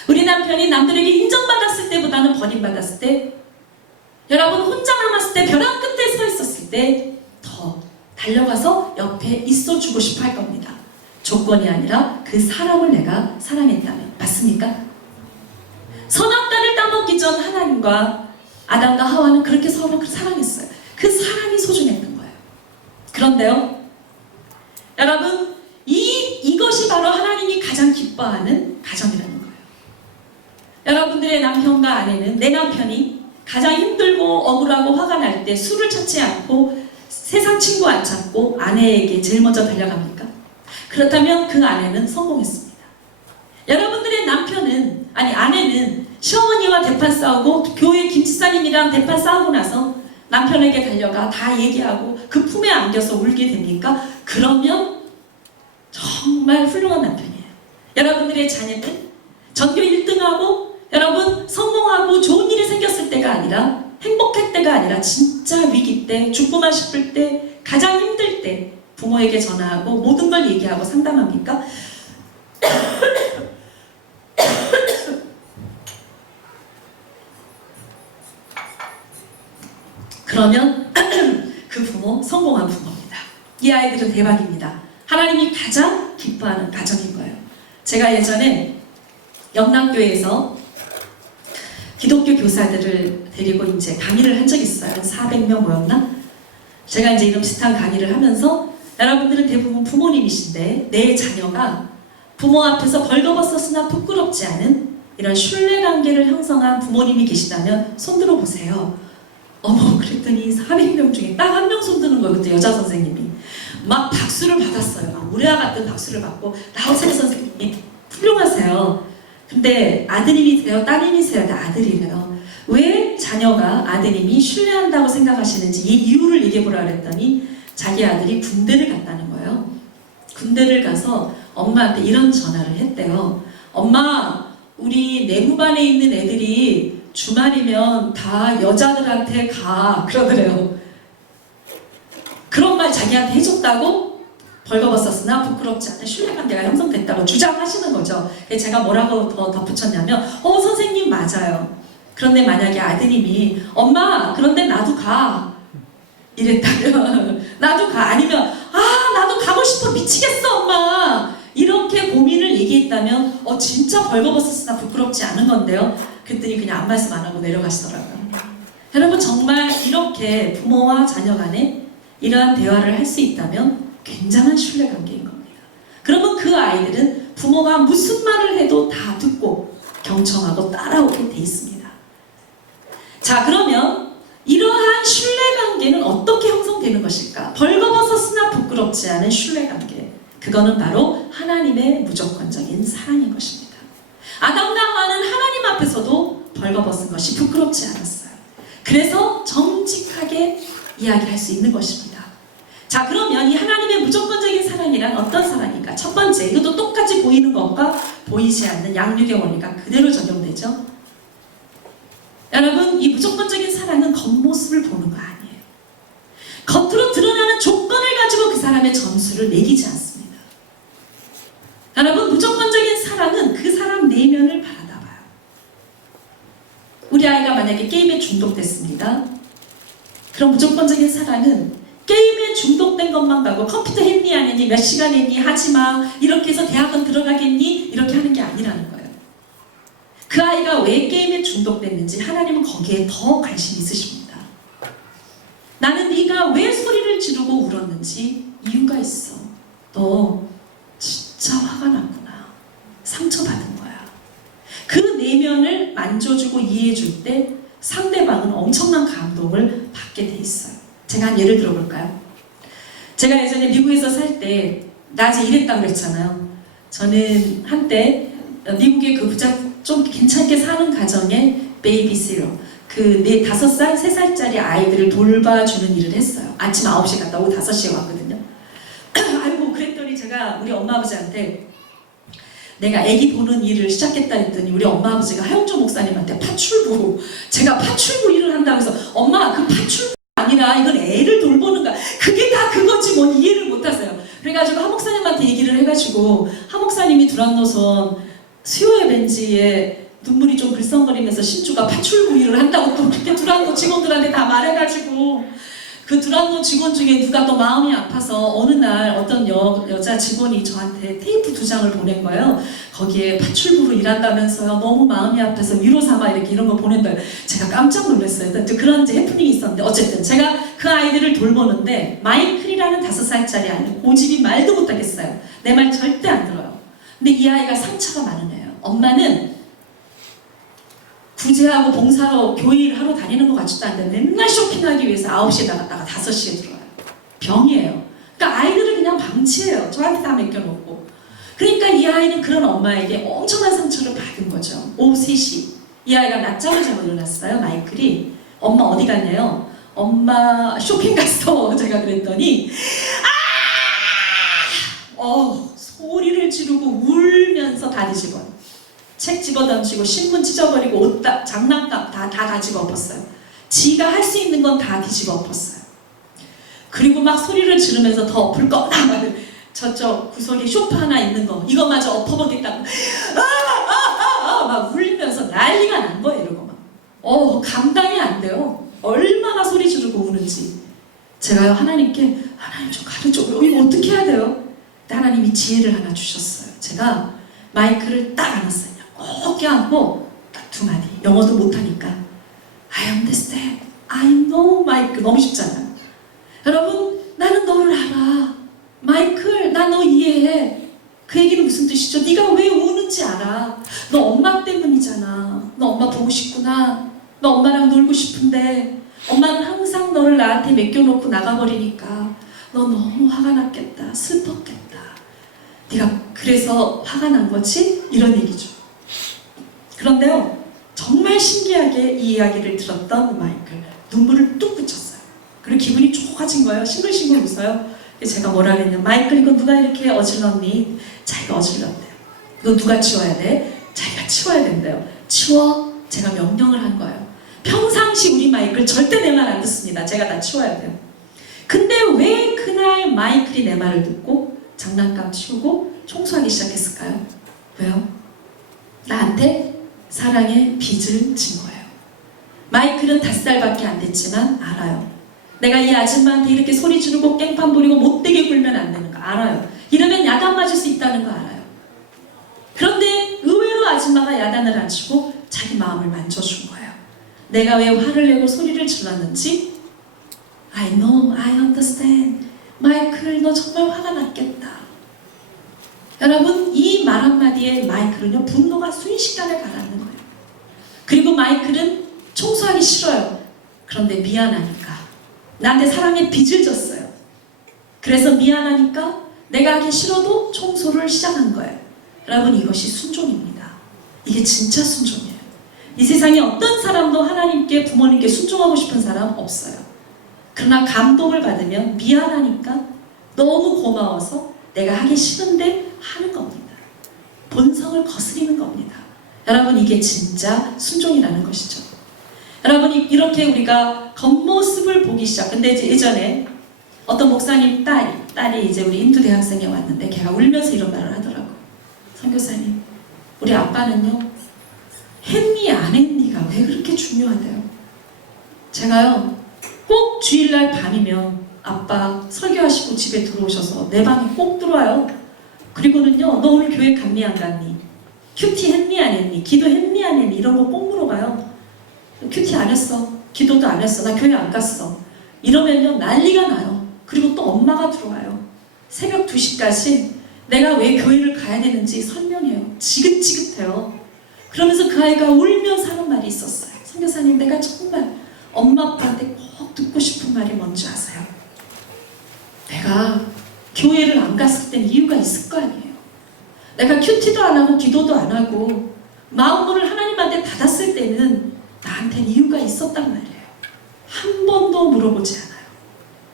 우리 남편이 남들에게 인정받았을 때보다는 버림받았을 때, 여러분 혼자 남았을 때, 벼랑 끝에 서 있었을 때 더 달려가서 옆에 있어주고 싶어 할 겁니다. 조건이 아니라 그 사람을 내가 사랑했다면. 맞습니까? 선악과를 따먹기 전 하나님과 아담과 하와는 그렇게 서로 사랑했어요. 그 사랑이 소중했던 거예요. 그런데요, 여러분, 이것이 바로 하나님이 가장 기뻐하는 가정이라는 거예요. 여러분들의 남편과 아내는, 내 남편이 가장 힘들고 억울하고 화가 날 때 술을 찾지 않고 세상 친구 안 찾고 아내에게 제일 먼저 달려갑니까? 그렇다면 그 아내는 성공했습니다. 여러분들의 아내는 시어머니와 대판 싸우고 교회 김치사님이랑 대판 싸우고 나서 남편에게 달려가 다 얘기하고 그 품에 안겨서 울게 됩니까? 그러면 정말 훌륭한 남편이에요. 여러분들의 자녀는 전교 1등하고 여러분 성공하고 좋은 일이 생겼을 때가 아니라, 행복할 때가 아니라 진짜 위기 때, 죽고만 싶을 때, 가장 힘들 때 부모에게 전화하고 모든 걸 얘기하고 상담합니까? 그러면 그 부모 성공한 부모입니다. 이 아이들은 대박입니다. 하나님이 가장 기뻐하는 가정인 거예요. 제가 예전에 영남교회에서 기독교 교사들을 데리고 이제 강의를 한 적이 있어요. 400명 모였나? 제가 이제 이런 비슷한 강의를 하면서, 여러분들은 대부분 부모님이신데 내 자녀가 부모 앞에서 벌거벗었으나 부끄럽지 않은 이런 신뢰관계를 형성한 부모님이 계시다면 손들어 보세요. 어머, 그랬더니 400명 중에 딱 한 명 손드는 거예요. 그때 여자 선생님이 막 박수를 받았어요. 막 우레와 같은 박수를 받고, 나우세 선생님이 훌륭하세요. 근데 아드님이세요? 따님이세요? 나 아들이래요. 왜 자녀가 아드님이 신뢰한다고 생각하시는지 이 이유를 얘기해보라 그랬더니 자기 아들이 군대를 갔다는 거예요. 군대를 가서 엄마한테 이런 전화를 했대요. 엄마, 우리 내무반에 있는 애들이 주말이면 다 여자들한테 가, 그러더래요. 그런 말 자기한테 해줬다고 벌거벗었으나 부끄럽지 않은 신뢰관계가 형성됐다고 주장하시는 거죠. 제가 뭐라고 더 덧붙였냐면, 선생님 맞아요. 그런데 만약에 아드님이 엄마, 그런데 나도 가, 이랬다면 나도 가, 아니면 나도 가고 싶어 미치겠어 엄마, 이렇게 고민을 얘기했다면 진짜 벌거벗었으나 부끄럽지 않은 건데요. 그랬더니 그냥 아무 말씀 안 하고 내려가시더라고요. 여러분, 정말 이렇게 부모와 자녀 간에 이러한 대화를 할 수 있다면 굉장한 신뢰관계인 겁니다. 그러면 그 아이들은 부모가 무슨 말을 해도 다 듣고 경청하고 따라오게 돼 있습니다. 자, 그러면 이러한 신뢰관계는 어떻게 형성되는 것일까? 벌거벗었으나 부끄럽지 않은 신뢰관계, 그거는 바로 하나님의 무조건적인 사랑인 것입니다. 아담과 하와는 하나님 앞에서도 벌거벗은 것이 부끄럽지 않았어요. 그래서 정직하게 이야기할 수 있는 것입니다. 자, 그러면 이 하나님의 무조건적인 사랑이란 어떤 사랑일까? 첫 번째, 이것도 똑같이 보이는 것과 보이지 않는 양육의 원리가 그대로 적용되죠. 여러분, 이 무조건적인 사랑은 겉모습을 보는 거 아니에요. 겉으로 드러나는 조건을 가지고 그 사람의 점수를 매기지 않습니다. 여러분, 무조건적인 사랑은 그 사람 내면을 바라다봐요. 우리 아이가 만약에 게임에 중독됐습니다. 그럼 무조건적인 사랑은 게임에 중독된 것만 가고 컴퓨터 했니 안 했니, 몇 시간 했니, 하지마, 이렇게 해서 대학은 들어가겠니, 이렇게 하는 게 아니라는 거예요. 그 아이가 왜 게임에 중독됐는지 하나님은 거기에 더 관심이 있으십니다. 나는 네가 왜 소리를 지르고 울었는지 이유가 있어. 너 진짜 화가 났구나. 상처받은 거야. 그 내면을 만져주고 이해해줄 때 상대방은 엄청난 감동을 받게 돼 있어요. 제가 한 예를 들어볼까요? 제가 예전에 미국에서 살 때 낮에 일했다고 그랬잖아요. 저는 한때 미국의 그 좀 괜찮게 사는 가정에 베이비시러, 그 5살, 3살짜리 아이들을 돌봐주는 일을 했어요. 아침 9시에 갔다 오고 5시에 왔거든요. 아이고, 그랬더니 제가 우리 엄마 아버지한테 내가 아기 보는 일을 시작했다 했더니 우리 엄마 아버지가 하영조 목사님한테 파출부, 제가 파출부 일을 한다고 해서 엄마 그 파출부 아니라 이건 애를 돌보는 거야. 그게 다 그거지 뭐 이해를 못하세요. 그래가지고 한 목사님한테 얘기를 해가지고 한 목사님이 두란노선 수요예 벤지에 눈물이 좀 글썽거리면서 신주가 파출부 일을 한다고 또 그렇게 두란노 직원들한테 다 말해가지고 그 두란노 직원 중에 누가 또 마음이 아파서 어느 날 어떤 여자 직원이 저한테 테이프 2장을 보낸 거예요. 거기에 파출부로 일한다면서요. 너무 마음이 아파서 위로 삼아 이렇게 이런 거 보낸다. 제가 깜짝 놀랐어요. 그런 이제 해프닝이 있었는데 어쨌든 제가 그 아이들을 돌보는데 마이클이라는 5살짜리 아이 고집이 말도 못하겠어요. 내 말 절대 안 들어요. 근데 이 아이가 상처가 많은 애예요. 엄마는 구제하고 봉사로 교회 일 하러 다니는 것 같지도 않은데 맨날 쇼핑하기 위해서 9시에 나갔다가 5시에 들어와요. 병이에요. 그러니까 아이들을 그냥 방치해요. 저한테 다 맡겨놓고. 그러니까 이 아이는 그런 엄마에게 엄청난 상처를 받은 거죠. 오후 3시. 이 아이가 낮잠을 자고 일어났어요. 마이클이. 엄마 어디 갔냐요? 엄마 쇼핑 갔어. 제가 그랬더니 소리를 지르고 울면서 다 뒤집어요. 책 집어던지고 신문 찢어버리고 옷 장난감 다 뒤집어 엎었어요. 지가 할 수 있는 건 다 뒤집어 엎었어요. 그리고 막 소리를 지르면서 더 엎을 거 저쪽 구석에 쇼파 하나 있는 거 이거마저 엎어보겠다고 막 울면서 난리가 난 거예요. 이러고 막 감당이 안 돼요. 얼마나 소리 지르고 우는지. 제가요 하나님께 하나님 좀 가르쳐줘요. 이거 어떻게 해야 돼요? 하나님이 지혜를 하나 주셨어요. 제가 마이크를 딱 안았어요. 꼭 껴안고 딱 2마디. 영어도 못하니까 I understand, I know. 마이크 너무 쉽잖아요. 여러분 나는 너를 알아. 마이클 나 너 이해해. 그 얘기는 무슨 뜻이죠? 네가 왜 우는지 알아. 너 엄마 때문이잖아. 너 엄마 보고 싶구나. 너 엄마랑 놀고 싶은데 엄마는 항상 너를 나한테 맡겨놓고 나가버리니까 너 너무 화가 났겠다. 슬펐겠다. 네가 그래서 화가 난 거지? 이런 얘기죠. 그런데요, 정말 신기하게 이 이야기를 들었던 마이클 눈물을 뚝 그쳤어요. 그리고 기분이 좋아진 거예요. 싱글싱글 웃어요. 제가 뭐라 그랬냐, 마이클 이거 누가 이렇게 어질렀니? 자기가 어질렀대요. 이거 누가 치워야 돼? 자기가 치워야 된대요. 치워. 제가 명령을 한 거예요. 평상시 우리 마이클 절대 내 말 안 듣습니다. 제가 다 치워야 돼요. 근데 왜 그날 마이클이 내 말을 듣고 장난감 치우고 청소하기 시작했을까요? 왜요? 나한테 사랑의 빚을 진 거예요. 마이클은 5살밖에 안 됐지만 알아요. 내가 이 아줌마한테 이렇게 소리 지르고 깽판 부리고 못되게 굴면 안 되는 거 알아요. 이러면 야단 맞을 수 있다는 거 알아요. 그런데 의외로 아줌마가 야단을 안 치고 자기 마음을 만져준 거예요. 내가 왜 화를 내고 소리를 질렀는지 I know, I understand. 마이클 너 정말 화가 났겠다. 여러분 이 말 한마디에 마이클은요 분노가 순식간에 가라앉는 거예요. 그리고 마이클은 청소하기 싫어요. 그런데 미안하니까 나한테 사랑의 빚을 졌어요. 그래서 미안하니까 내가 하기 싫어도 청소를 시작한 거예요. 여러분 이것이 순종입니다. 이게 진짜 순종이에요. 이 세상에 어떤 사람도 하나님께 부모님께 순종하고 싶은 사람 없어요. 그러나 감동을 받으면 미안하니까 너무 고마워서 내가 하기 싫은데 하는 겁니다. 본성을 거스리는 겁니다. 여러분 이게 진짜 순종이라는 것이죠. 여러분 이렇게 우리가 겉모습을 보기 시작. 근데 이제 예전에 어떤 목사님 딸이 이제 우리 인도 대학생에 왔는데 걔가 울면서 이런 말을 하더라고요. 선교사님 우리 아빠는요 했니 안 했니가 왜 그렇게 중요하대요. 제가요 꼭 주일날 밤이면 아빠 설교하시고 집에 들어오셔서 내 방에 꼭 들어와요. 그리고는요 너 오늘 교회 갔니 안 갔니? 큐티 했니 안 했니? 기도 했니 안 했니? 이런 거 꼭 물어봐요. 큐티 안 했어. 기도도 안 했어. 나 교회 안 갔어. 이러면요 난리가 나요. 그리고 또 엄마가 들어와요. 새벽 2시까지 내가 왜 교회를 가야 되는지 설명해요. 지긋지긋해요. 그러면서 그 아이가 울면서 하는 말이 있었어요. 선교사님 내가 정말 엄마 아빠한테 꼭 듣고 싶은 말이 뭔지 아세요? 내가 교회를 안 갔을 땐 이유가 있을 거 아니에요. 내가 큐티도 안 하고 기도도 안 하고 마음문을 하나님한테 닫았을 때는 나한테는 이유가 있었단 말이에요. 한 번도 물어보지 않아요.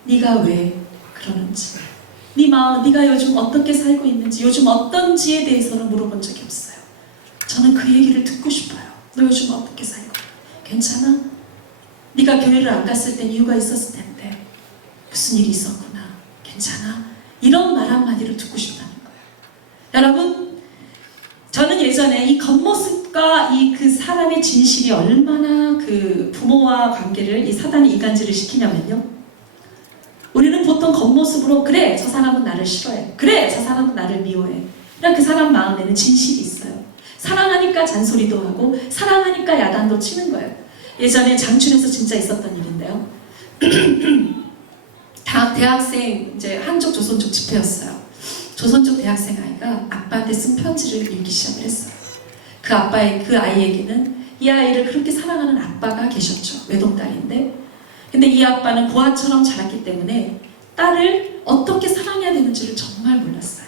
네가 왜 그러는지, 네 마음, 네가 요즘 어떻게 살고 있는지, 요즘 어떤지에 대해서는 물어본 적이 없어요. 저는 그 얘기를 듣고 싶어요. 너 요즘 어떻게 살고? 괜찮아? 네가 교회를 안 갔을 땐 이유가 있었을 텐데 무슨 일이 있었구나. 괜찮아? 이런 말 한마디를 듣고 싶다는 거예요. 여러분, 저는 예전에 이 겉모습과 이 그 사람의 진실이 얼마나 그 부모와 관계를 이 사단이 이간질을 시키냐면요. 우리는 보통 겉모습으로 그래 저 사람은 나를 싫어해, 그래 저 사람은 나를 미워해. 그냥 그 사람 마음에는 진실이 있어요. 사랑하니까 잔소리도 하고 사랑하니까 야단도 치는 거예요. 예전에 장춘에서 진짜 있었던 일인데요. 대학생 이제 한쪽 조선족 집회였어요. 조선족 대학생 아이가 아빠한테 쓴 편지를 읽기 시작을 했어요. 그 아이에게는 이 아이를 그렇게 사랑하는 아빠가 계셨죠. 외동딸인데, 근데 이 아빠는 고아처럼 자랐기 때문에 딸을 어떻게 사랑해야 되는지를 정말 몰랐어요.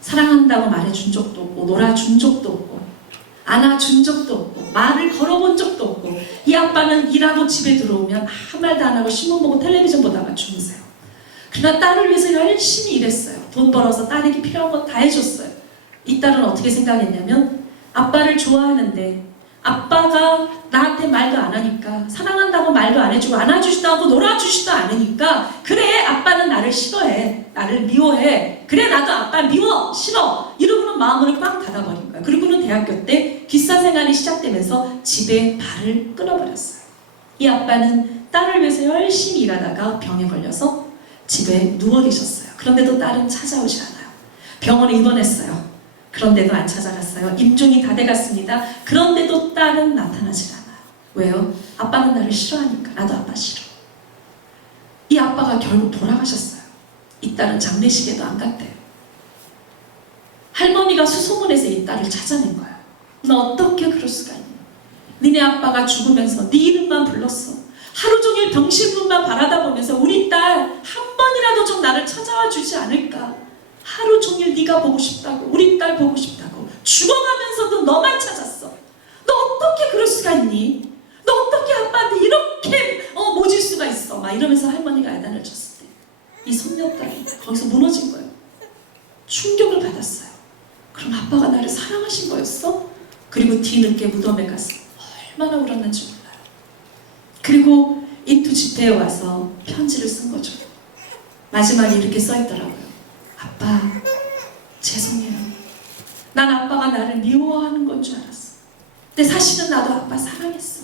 사랑한다고 말해준 적도 없고, 놀아준 적도 없고, 안아준 적도 없고, 말을 걸어본 적도 없고, 이 아빠는 일하고 집에 들어오면 아무 말도 안 하고 신문 보고 텔레비전 보다가 주무세요. 그러나 딸을 위해서 열심히 일했어요. 돈 벌어서 딸에게 필요한 거 다 해줬어요. 이 딸은 어떻게 생각했냐면, 아빠를 좋아하는데 아빠가 나한테 말도 안 하니까, 사랑한다고 말도 안 해주고 안아주지도 않고 놀아주지도 않으니까, 그래 아빠는 나를 싫어해, 나를 미워해, 그래 나도 아빠 미워, 싫어, 이러고는 마음을 꽉 닫아버린 거예요. 그리고는 대학교 때 기사 생활이 시작되면서 집에 발을 끊어버렸어요. 이 아빠는 딸을 위해서 열심히 일하다가 병에 걸려서 집에 누워 계셨어요. 그런데도 딸은 찾아오지 않아요. 병원에 입원했어요. 그런데도 안 찾아갔어요. 임종이 다 돼갔습니다. 그런데도 딸은 나타나질 않아요. 왜요? 아빠는 나를 싫어하니까. 나도 아빠 싫어. 이 아빠가 결국 돌아가셨어요. 이 딸은 장례식에도 안 갔대요. 할머니가 수소문해서 이 딸을 찾아낸 거예요. 너 어떻게 그럴 수가 있니? 니네 아빠가 죽으면서 네 이름만 불렀어. 하루 종일 병실문만 바라다 보면서 우리 딸 한 번이라도 좀 나를 찾아와 주지 않을까? 하루 종일 네가 보고 싶다고, 우리 딸 보고 싶다고, 죽어가면서도 너만 찾았어. 너 어떻게 그럴 수가 있니? 너 어떻게 아빠한테 이렇게 모질 수가 있어? 막 이러면서 할머니가 야단을 쳤을 때 이 손녀딸이 거기서 무너진 거예요. 충격을 받았어요. 그럼 아빠가 나를 사랑하신 거였어? 그리고 뒤늦게 무덤에 가서 얼마나 울었는지 몰라요. 그리고 인투 집회에 와서 편지를 쓴 거죠. 마지막에 이렇게 써있더라고요. 아빠, 죄송해요. 난 아빠가 나를 미워하는 건 줄 알았어. 근데 사실은 나도 아빠 사랑했어.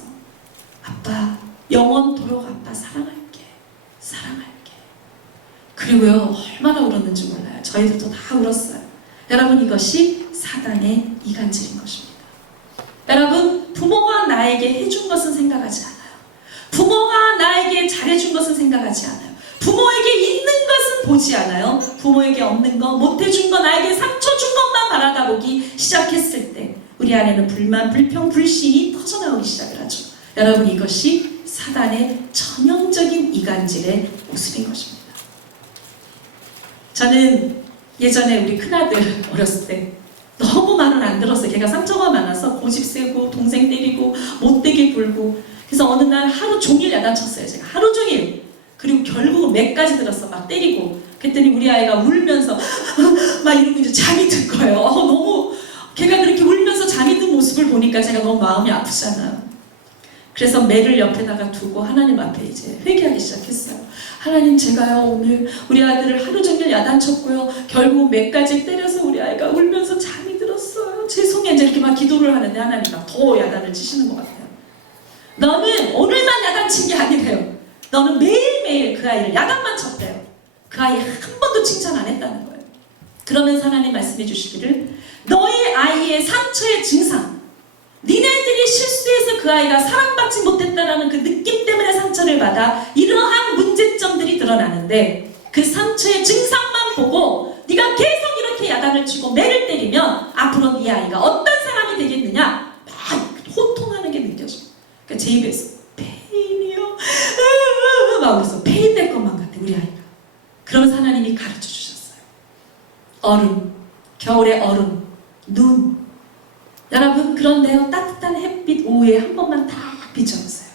아빠, 영원토록 아빠 사랑할게. 사랑할게. 그리고요, 얼마나 울었는지 몰라요. 저희들도 다 울었어요. 여러분, 이것이 사단의 이간질인 것입니다. 여러분, 부모가 나에게 해준 것은 생각하지 않아요. 부모가 나에게 잘해준 것은 생각하지 않아요. 부모에게 있는 것은 보지 않아요. 부모에게 없는 거, 못해준 거, 나에게 상처 준 것만 바라다보기 시작했을 때 우리 안에는 불만, 불평, 불신이 터져나오기 시작을 하죠. 여러분, 이것이 사단의 전형적인 이간질의 모습인 것입니다. 저는 예전에 우리 큰아들 어렸을 때 너무 말을 안 들었어요. 걔가 상처가 많아서 고집 세고 동생 때리고 못되게 굴고, 그래서 어느 날 하루 종일 야단쳤어요. 제가 하루 종일. 그리고 결국은 맥까지 들었어. 막 때리고. 그랬더니 우리 아이가 울면서 막 이러고 이제 잠이 든 거예요. 너무 걔가 그렇게 울면서 잠이 든 모습을 보니까 제가 너무 마음이 아프잖아요. 그래서 매를 옆에다가 두고 하나님 앞에 이제 회개하기 시작했어요. 하나님, 제가요 오늘 우리 아들을 하루 종일 야단쳤고요, 결국 매까지 때려서 우리 아이가 울면서 잠이 들었어요. 죄송해요. 이제 이렇게 막 기도를 하는데 하나님 막 더 야단을 치시는 것 같아요. 너는 오늘만 야단친 게 아니래요. 너는 매일매일 그 아이를 야단만 쳤대요. 그 아이 한 번도 칭찬 안 했다는 거예요. 그러면서 하나님 말씀해 주시기를, 너의 아이의 상처의 증상, 니네들이 실수해서 그 아이가 사랑받지 못했다라는 그 느낌 때문에 상처를 받아 이러한 문제점들이 드러나는데, 그 상처의 증상만 보고 네가 계속 이렇게 야단을 치고 매를 때리면 앞으로 네 아이가 어떤 사람이 되겠느냐, 막 호통하는 게 느껴져. 그러니까 제 입에서 페인이요 막 그래서 페인 될 것만 같아 우리 아이가. 그러면서 하나님이 가르쳐 주셨어요. 얼음, 겨울의 얼음, 눈. 여러분, 그런 빚어졌어요.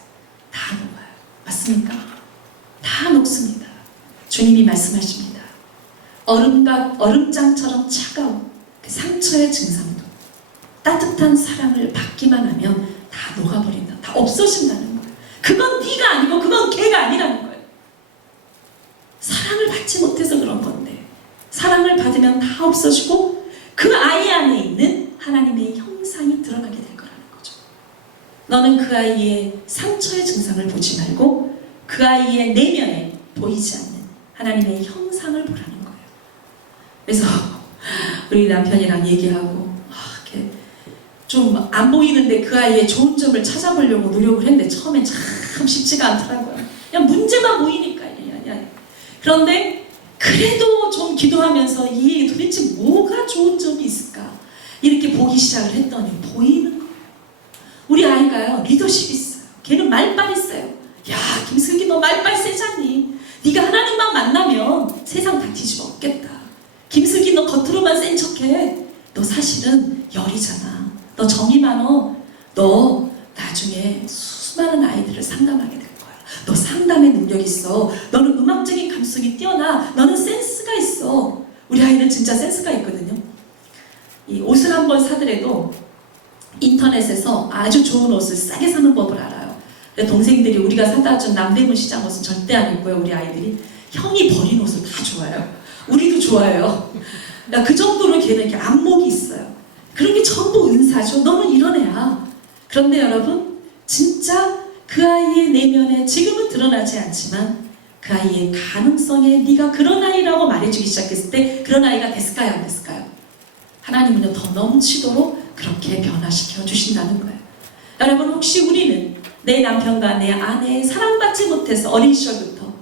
다 녹아요. 맞습니까? 다 녹습니다. 주님이 말씀하십니다. 얼음장처럼 차가운 그 상처의 증상도 따뜻한 사랑을 받기만 하면 다 녹아버린다. 다 없어진다는 거예요. 그건 네가 아니고 그건 걔가 아니라는 거예요. 사랑을 받지 못해서 그런 건데 사랑을 받으면 다 없어지고 그 아이 안에 있는 하나님의 형상이 드러나게 될 거라는 거죠. 너는 그 아이의 상처의 증상을 보지 말고 그 아이의 내면에 보이지 않는 하나님의 형상을 보라는 거예요. 그래서 우리 남편이랑 얘기하고 이렇게 좀 안 보이는데 그 아이의 좋은 점을 찾아보려고 노력을 했는데 처음엔 참 쉽지가 않더라고요. 그냥 문제만 보이니까. 그런데 그래도 좀 기도하면서 이 도대체 뭐가 좋은 점이 있을까? 이렇게 보기 시작을 했더니 보이는 거예요. 우리 아이가요 리더십이 있어요. 걔는 말빨 있어요. 야 김슬기 너 말빨 세잖니. 네가 하나님만 만나면 세상 다 뒤집어 엎겠다. 김슬기 너 겉으로만 센 척해. 너 사실은 열이잖아. 너 정이 많어. 너 나중에 수많은 아이들을 상담하게 될 거야. 너 상담의 능력 있어. 너는 음악적인 감성이 뛰어나. 너는 센스가 있어. 우리 아이는 진짜 센스가 있거든요. 이 옷을 한번 사더라도 인터넷에서 아주 좋은 옷을 싸게 사는 법을 알아요. 동생들이 우리가 사다 준 남대문 시장 옷은 절대 안 입고요. 우리 아이들이 형이 버린 옷을 다 좋아해요. 우리도 좋아해요. 그 정도로 걔는 이렇게 안목이 있어요. 그런 게 전부 은사죠. 너는 이런 애야. 그런데 여러분 진짜 그 아이의 내면에 지금은 드러나지 않지만 그 아이의 가능성에 네가 그런 아이라고 말해주기 시작했을 때 그런 아이가 됐을까요? 안 됐을까요? 하나님은요 더 넘치도록 그렇게 변화시켜 주신다는 거예요. 여러분 혹시 우리는 내 남편과 내 아내의 사랑받지 못해서 어린 시절부터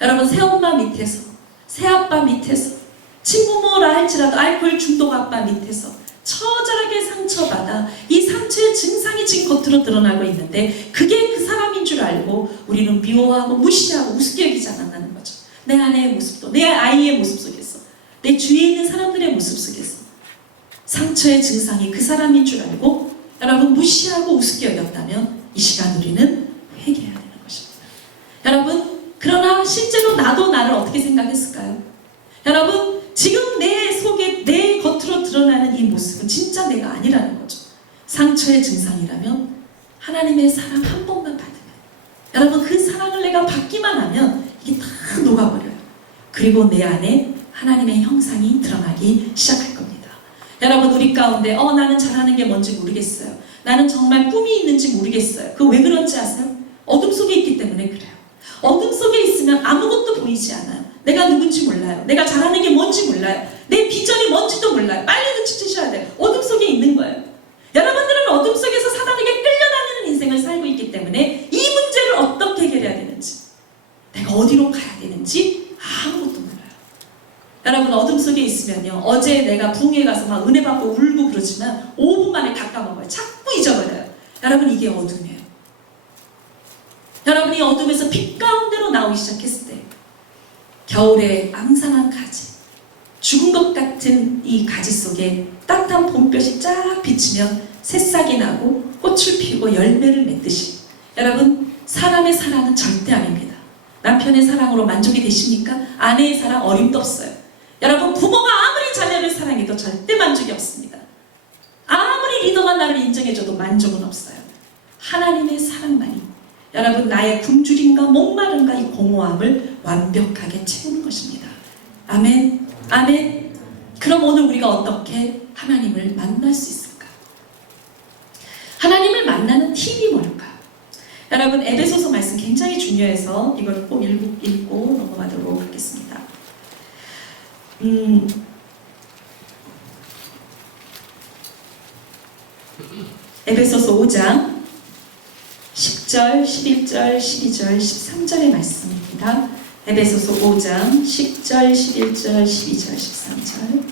여러분 새엄마 밑에서 새아빠 밑에서 친부모라 할지라도 알코올 중독 아빠 밑에서 처절하게 상처받아 이 상처의 증상이 지금 겉으로 드러나고 있는데 그게 그 사람인 줄 알고 우리는 미워하고 무시하고 우습게 여기지 않았다는 거죠. 내 아내의 모습도 내 아이의 모습 속에서 내 주위에 있는 사람들의 모습 속에서 상처의 증상이 그 사람인 줄 알고 여러분 무시하고 우습게 여겼다면 이 시간 우리는 회개해야 되는 것입니다. 여러분 그러나 실제로 나도 나를 어떻게 생각했을까요? 여러분 지금 내 속에 내 겉으로 드러나는 이 모습은 진짜 내가 아니라는 거죠. 상처의 증상이라면 하나님의 사랑 한 번만 받으면 여러분 그 사랑을 내가 받기만 하면 이게 다 녹아버려요. 그리고 내 안에 하나님의 형상이 드러나기 시작할 겁니다. 여러분 우리 가운데 나는 잘하는 게 뭔지 모르겠어요. 나는 정말 꿈이 있는지 모르겠어요. 그거 왜 그런지 아세요? 어둠 속에 있기 때문에 그래요. 어둠 속에 있으면 아무것도 보이지 않아요. 내가 누군지 몰라요. 내가 잘하는 게 뭔지 몰라요. 내 비전이 뭔지도 몰라요. 빨리 눈치채셔야 돼요. 어둠 속에 있는 거예요. 여러분들은 어둠 속에서 사단에게 끌려다니는 인생을 살고 있기 때문에 이 문제를 어떻게 해결해야 되는지 내가 어디로 가야 되는지 아무것도 몰라요. 여러분 어둠 속에 있으면요 어제 내가 부흥회 가서 막 은혜 받고 울고 그러지만 5분 만에 다 까먹어요. 자꾸 잊어버려요. 여러분 이게 어둠이에요. 여러분이 어둠에서 빛 가운데로 나오기 시작했을 때 겨울에 앙상한 가지 죽은 것 같은 이 가지 속에 따뜻한 봄볕이 쫙 비치면 새싹이 나고 꽃을 피우고 열매를 맺듯이 여러분 사람의 사랑은 절대 아닙니다. 남편의 사랑으로 만족이 되십니까? 아내의 사랑 어림도 없어요. 여러분 부모가 아무리 자녀를 사랑해도 절대 만족이 없습니다. 아무리 리더가 나를 인정해줘도 만족은 없어요. 하나님의 사랑만이 여러분 나의 굶주림과 목마름과 이 공허함을 완벽하게 채우는 것입니다. 아멘. 아멘. 그럼 오늘 우리가 어떻게 하나님을 만날 수 있을까? 하나님을 만나는 팁이 뭘까? 여러분 에베소서 말씀 굉장히 중요해서 이걸 꼭 읽고 넘어가도록 하겠습니다. 에베소서 5장 10절, 11절, 12절, 13절의 말씀입니다. 에베소서 5장 10절, 11절, 12절, 13절.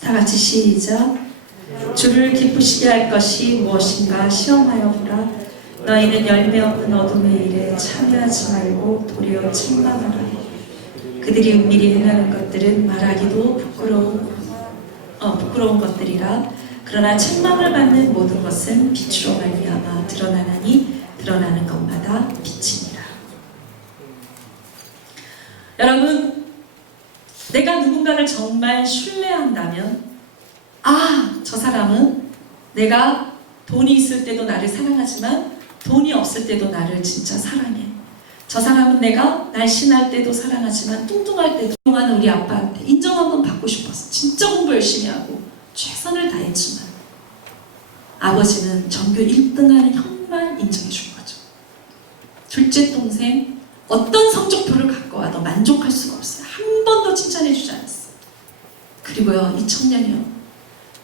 다 같이 시작. 주를 기쁘시게 할 것이 무엇인가 시험하여 보라. 너희는 열매 없는 어둠의 일에 참여하지 말고 도리어 책망하라. 그들이 은밀히 행하는 것들은 말하기도 부끄러운 것들이라. 그러나 책망을 받는 모든 것은 빛으로 말미암아 드러나나니 드러나는 것마다 빛이니라. 여러분, 내가 누군가를 정말 신뢰한다면, 저 사람은 내가 돈이 있을 때도 나를 사랑하지만 돈이 없을 때도 나를 진짜 사랑해. 저 사람은 내가 날씬할 때도 사랑하지만 뚱뚱할 때도. 그동안 우리 아빠한테 인정 한번 받고 싶었어. 진짜 공부 열심히 하고 최선을 다했지만 아버지는 전교 1등하는 형만 인정해 준 거죠. 둘째 동생 어떤 성적표를 갖고 와도 만족할 수가 없어요. 한 번도 칭찬해 주지 않았어요. 그리고요, 이 청년이요,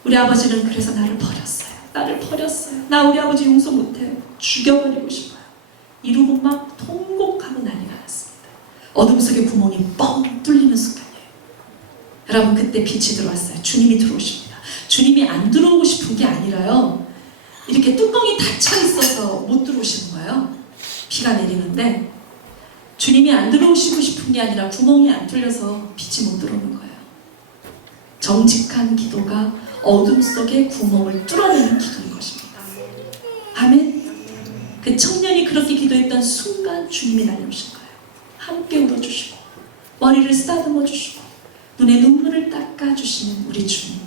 우리 아버지는 그래서 나를 버렸어요. 나 우리 아버지 용서 못해요. 죽여버리고 싶어요. 이러고 막 통곡하고 난리가 났습니다. 어둠 속에 구멍이 뻥 뚫리는 순간이에요. 여러분, 그때 빛이 들어왔어요. 주님이 들어오십니다. 주님이 안 들어오고 싶은 게 아니라요, 이렇게 뚜껑이 닫혀 있어서 못 들어오시는 거예요. 비가 내리는데 주님이 안 들어오시고 싶은 게 아니라 구멍이 안 뚫려서 빛이 못 들어오는 거예요. 정직한 기도가 어둠 속에 구멍을 뚫어내는 기도인 것입니다. 아멘. 그 청년이 그렇게 기도했던 순간 주님이 날려오신 거예요. 함께 울어주시고 머리를 쓰다듬어 주시고 눈에 눈물을 닦아주시는 우리 주님.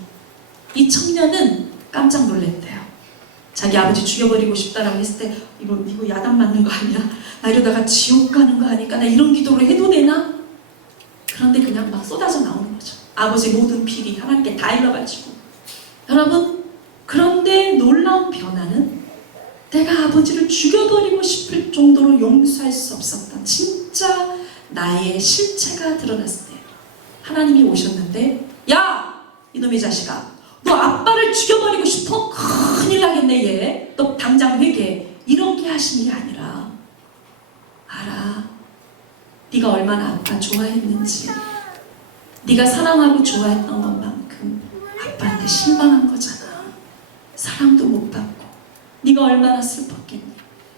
이 청년은 깜짝 놀랐대요. 자기 아버지 죽여버리고 싶다라고 했을 때 이거 야단 맞는 거 아니야? 나 이러다가 지옥 가는 거 아닐까? 나 이런 기도를 해도 되나? 그런데 그냥 막 쏟아져 나오는 거죠. 아버지 모든 비리 하나님께 다 일러바치고. 여러분, 그런데 놀라운 변화는 내가 아버지를 죽여버리고 싶을 정도로 용서할 수 없었던 진짜 나의 실체가 드러났을 때 하나님이 오셨는데, 야! 이놈의 자식아, 너 아빠를 죽여버리고 싶어? 큰일 나겠네 얘. 너 당장 회개해. 이렇게 하신 게 아니라, 알아, 네가 얼마나 아빠 좋아했는지, 네가 사랑하고 좋아했던 것만큼 아빠한테 실망한 거잖아. 사랑도 못 받고 네가 얼마나 슬펐겠니?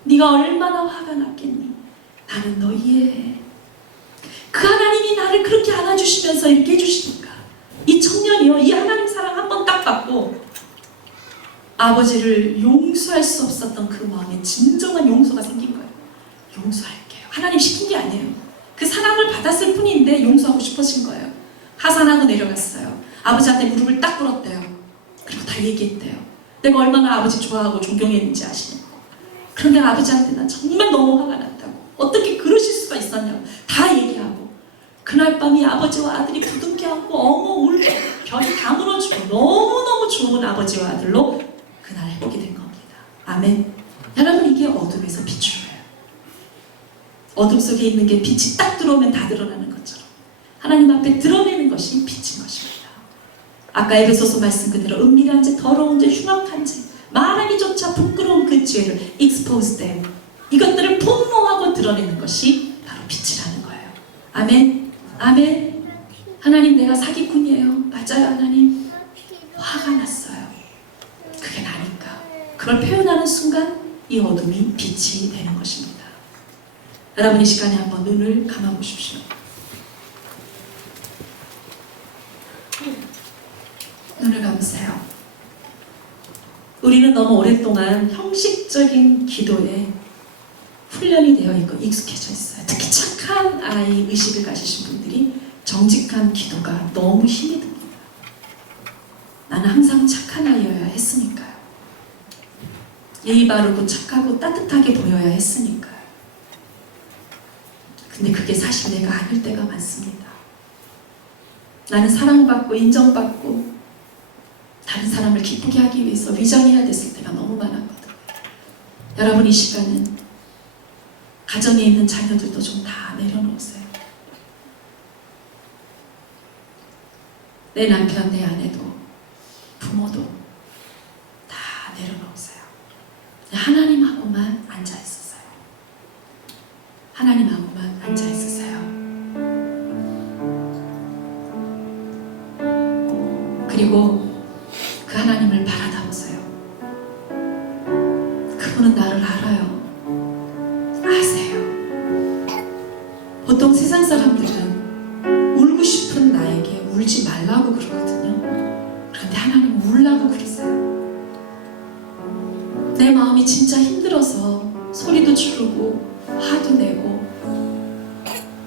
네가 얼마나 화가 났겠니? 나는 너 이해해. 그 하나님이 나를 그렇게 안아주시면서 이렇게 해주시니까 이 청년이요, 이 하나님 사랑 한 번 딱 받고 아버지를 용서할 수 없었던 그 마음에 진정한 용서가 생긴 거예요. 용서할게요. 하나님 시킨 게 아니에요. 그 사랑을 받았을 뿐인데 용서하고 싶으신 거예요. 하산하고 내려갔어요. 아버지한테 무릎을 딱 꿇었대요. 그리고 다 얘기했대요. 내가 얼마나 아버지 좋아하고 존경했는지 아시냐고. 그런데 아버지한테 난 정말 너무 화가 났다고. 어떻게 그러실 수가 있었냐고 다 얘기하고, 그날 밤이 아버지와 아들이 부둥켜 안고 엉엉 울고 별이 다 무너지고 너무너무 좋은 아버지와 아들로 그날 해보게 된 겁니다. 아멘. 여러분, 이게 어둠에서 빛을 해요. 어둠 속에 있는 게 빛이 딱 들어오면 다 드러나는 것처럼 하나님 앞에 드러내는 것이 빛인 것입니다. 아까 에베소서 말씀 그대로 은밀한 죄, 더러운 죄, 흉악한 죄, 말하기조차 부끄러운 그 죄를 expose them, 이것들을 폭로하고 드러내는 것이 바로 빛이라는 거예요. 아멘. 아멘. 하나님, 내가 사기꾼이에요. 맞아요 하나님. 화가 났어요. 그게 나니까. 그걸 표현하는 순간 이 어둠이 빛이 되는 것입니다. 여러분, 이 시간에 한번 눈을 감아보십시오. 눈을 감으세요. 우리는 너무 오랫동안 형식적인 기도에 훈련이 되어 있고 익숙해져 있어요. 특히 착한 아이 의식을 가지신 분들이 정직한 기도가 너무 힘이 듭니다. 나는 항상 착한 아이여야 했으니까요. 예의 바르고 착하고 따뜻하게 보여야 했으니까요. 근데 그게 사실 내가 아닐 때가 많습니다. 나는 사랑받고 인정받고 다른 사람을 기쁘게 하기 위해서 위장해야 됐을 때가 너무 많았거든요. 여러분, 이 시간은 가정에 있는 자녀들도 좀 다 내려놓으세요. 내 남편, 내 아내도, 부모도 다 내려놓으세요. 하나님하고만 앉아있으세요. 하나님하고만 앉아있으세요. 그리고 그 하나님을 바라다 보세요. 그분은 나를 알아요. 보통 세상 사람들은 울고 싶은 나에게 울지 말라고 그러거든요. 그런데 하나님은 울라고 그러세요. 내 마음이 진짜 힘들어서 소리도 지르고 화도 내고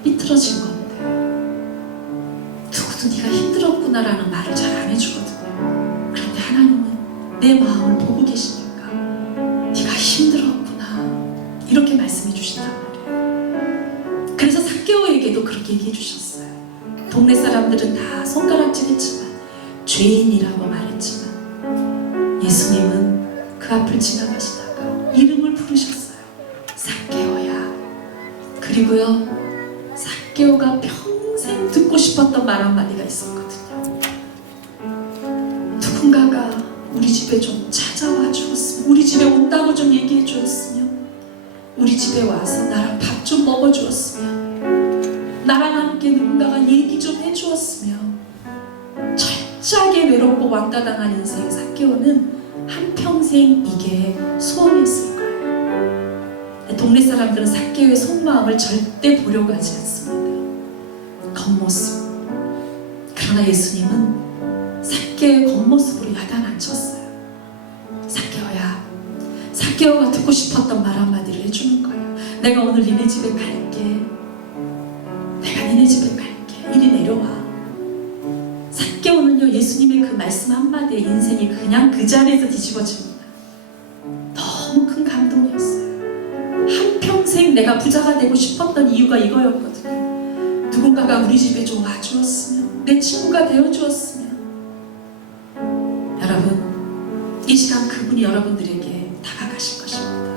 삐뚤어진 건데 누구도 네가 힘들었구나라는 말을 잘 안 해주거든요. 그런데 하나님은 내 마음을 보고 계시니까 네가 힘들었구나 이렇게 말씀해 주신단 말이에요. 그래서 삭개오에게도 그렇게 얘기해 주셨어요. 동네 사람들은 다 손가락질했지만 죄인이라고 말했지만 예수님은 그 앞을 지나가시다가 이름을 부르셨어요. 삭개오야. 그리고요, 삭개오가 평생 듣고 싶었던 말 한마디가 있었거든요. 누군가가 우리 집에 좀 찾아와 주었으면, 우리 집에 온다고 좀 얘기해 주었으면, 우리 집에 와서 나랑 밥 좀 먹어 주었으면, 나랑 함께 누군가가 얘기 좀 해 주었으면. 철저하게 외롭고 왕따당한 인생 삭개오는 한평생 이게 소원이었을 거예요. 동네 사람들은 삭개오의 속마음을 절대 보려고 하지 않습니다. 겉모습. 그러나 예수님은 삭개오의 겉모습으로 야단 안 쳤어요. 삭개오야, 삭개오가 듣고 싶었던 말 한마디를 해주는 거예요. 내가 오늘 니네 집에 갈게. 내가 니네 집에 갈게. 이리 내려와. 삭개오는요, 예수님의 그 말씀 한마디에 인생이 그냥 그 자리에서 뒤집어집니다. 너무 큰 감동이었어요. 한평생 내가 부자가 되고 싶었던 이유가 이거였거든요. 누군가가 우리 집에 좀 와주었으면, 내 친구가 되어주었으면. 여러분, 이 시간 그분이 여러분들에게 다가가실 것입니다.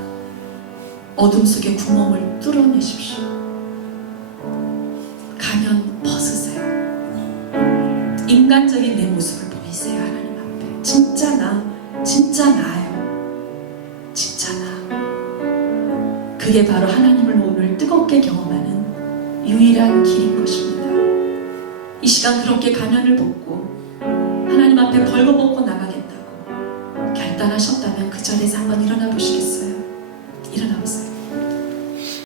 어둠 속의 구멍을 뚫어내십시오. 가면 벗으세요. 인간적인 내 모습을 보이세요. 하나님 앞에 진짜 나, 진짜 나예요. 진짜 나. 그게 바로 하나님을 오늘 뜨겁게 경험하는 유일한 길인 것입니다. 이 시간 그렇게 가면을 벗고 하나님 앞에 벌거벗고 나가겠다고 결단하셨다면 그 자리에서 한번 일어나 보시겠어요?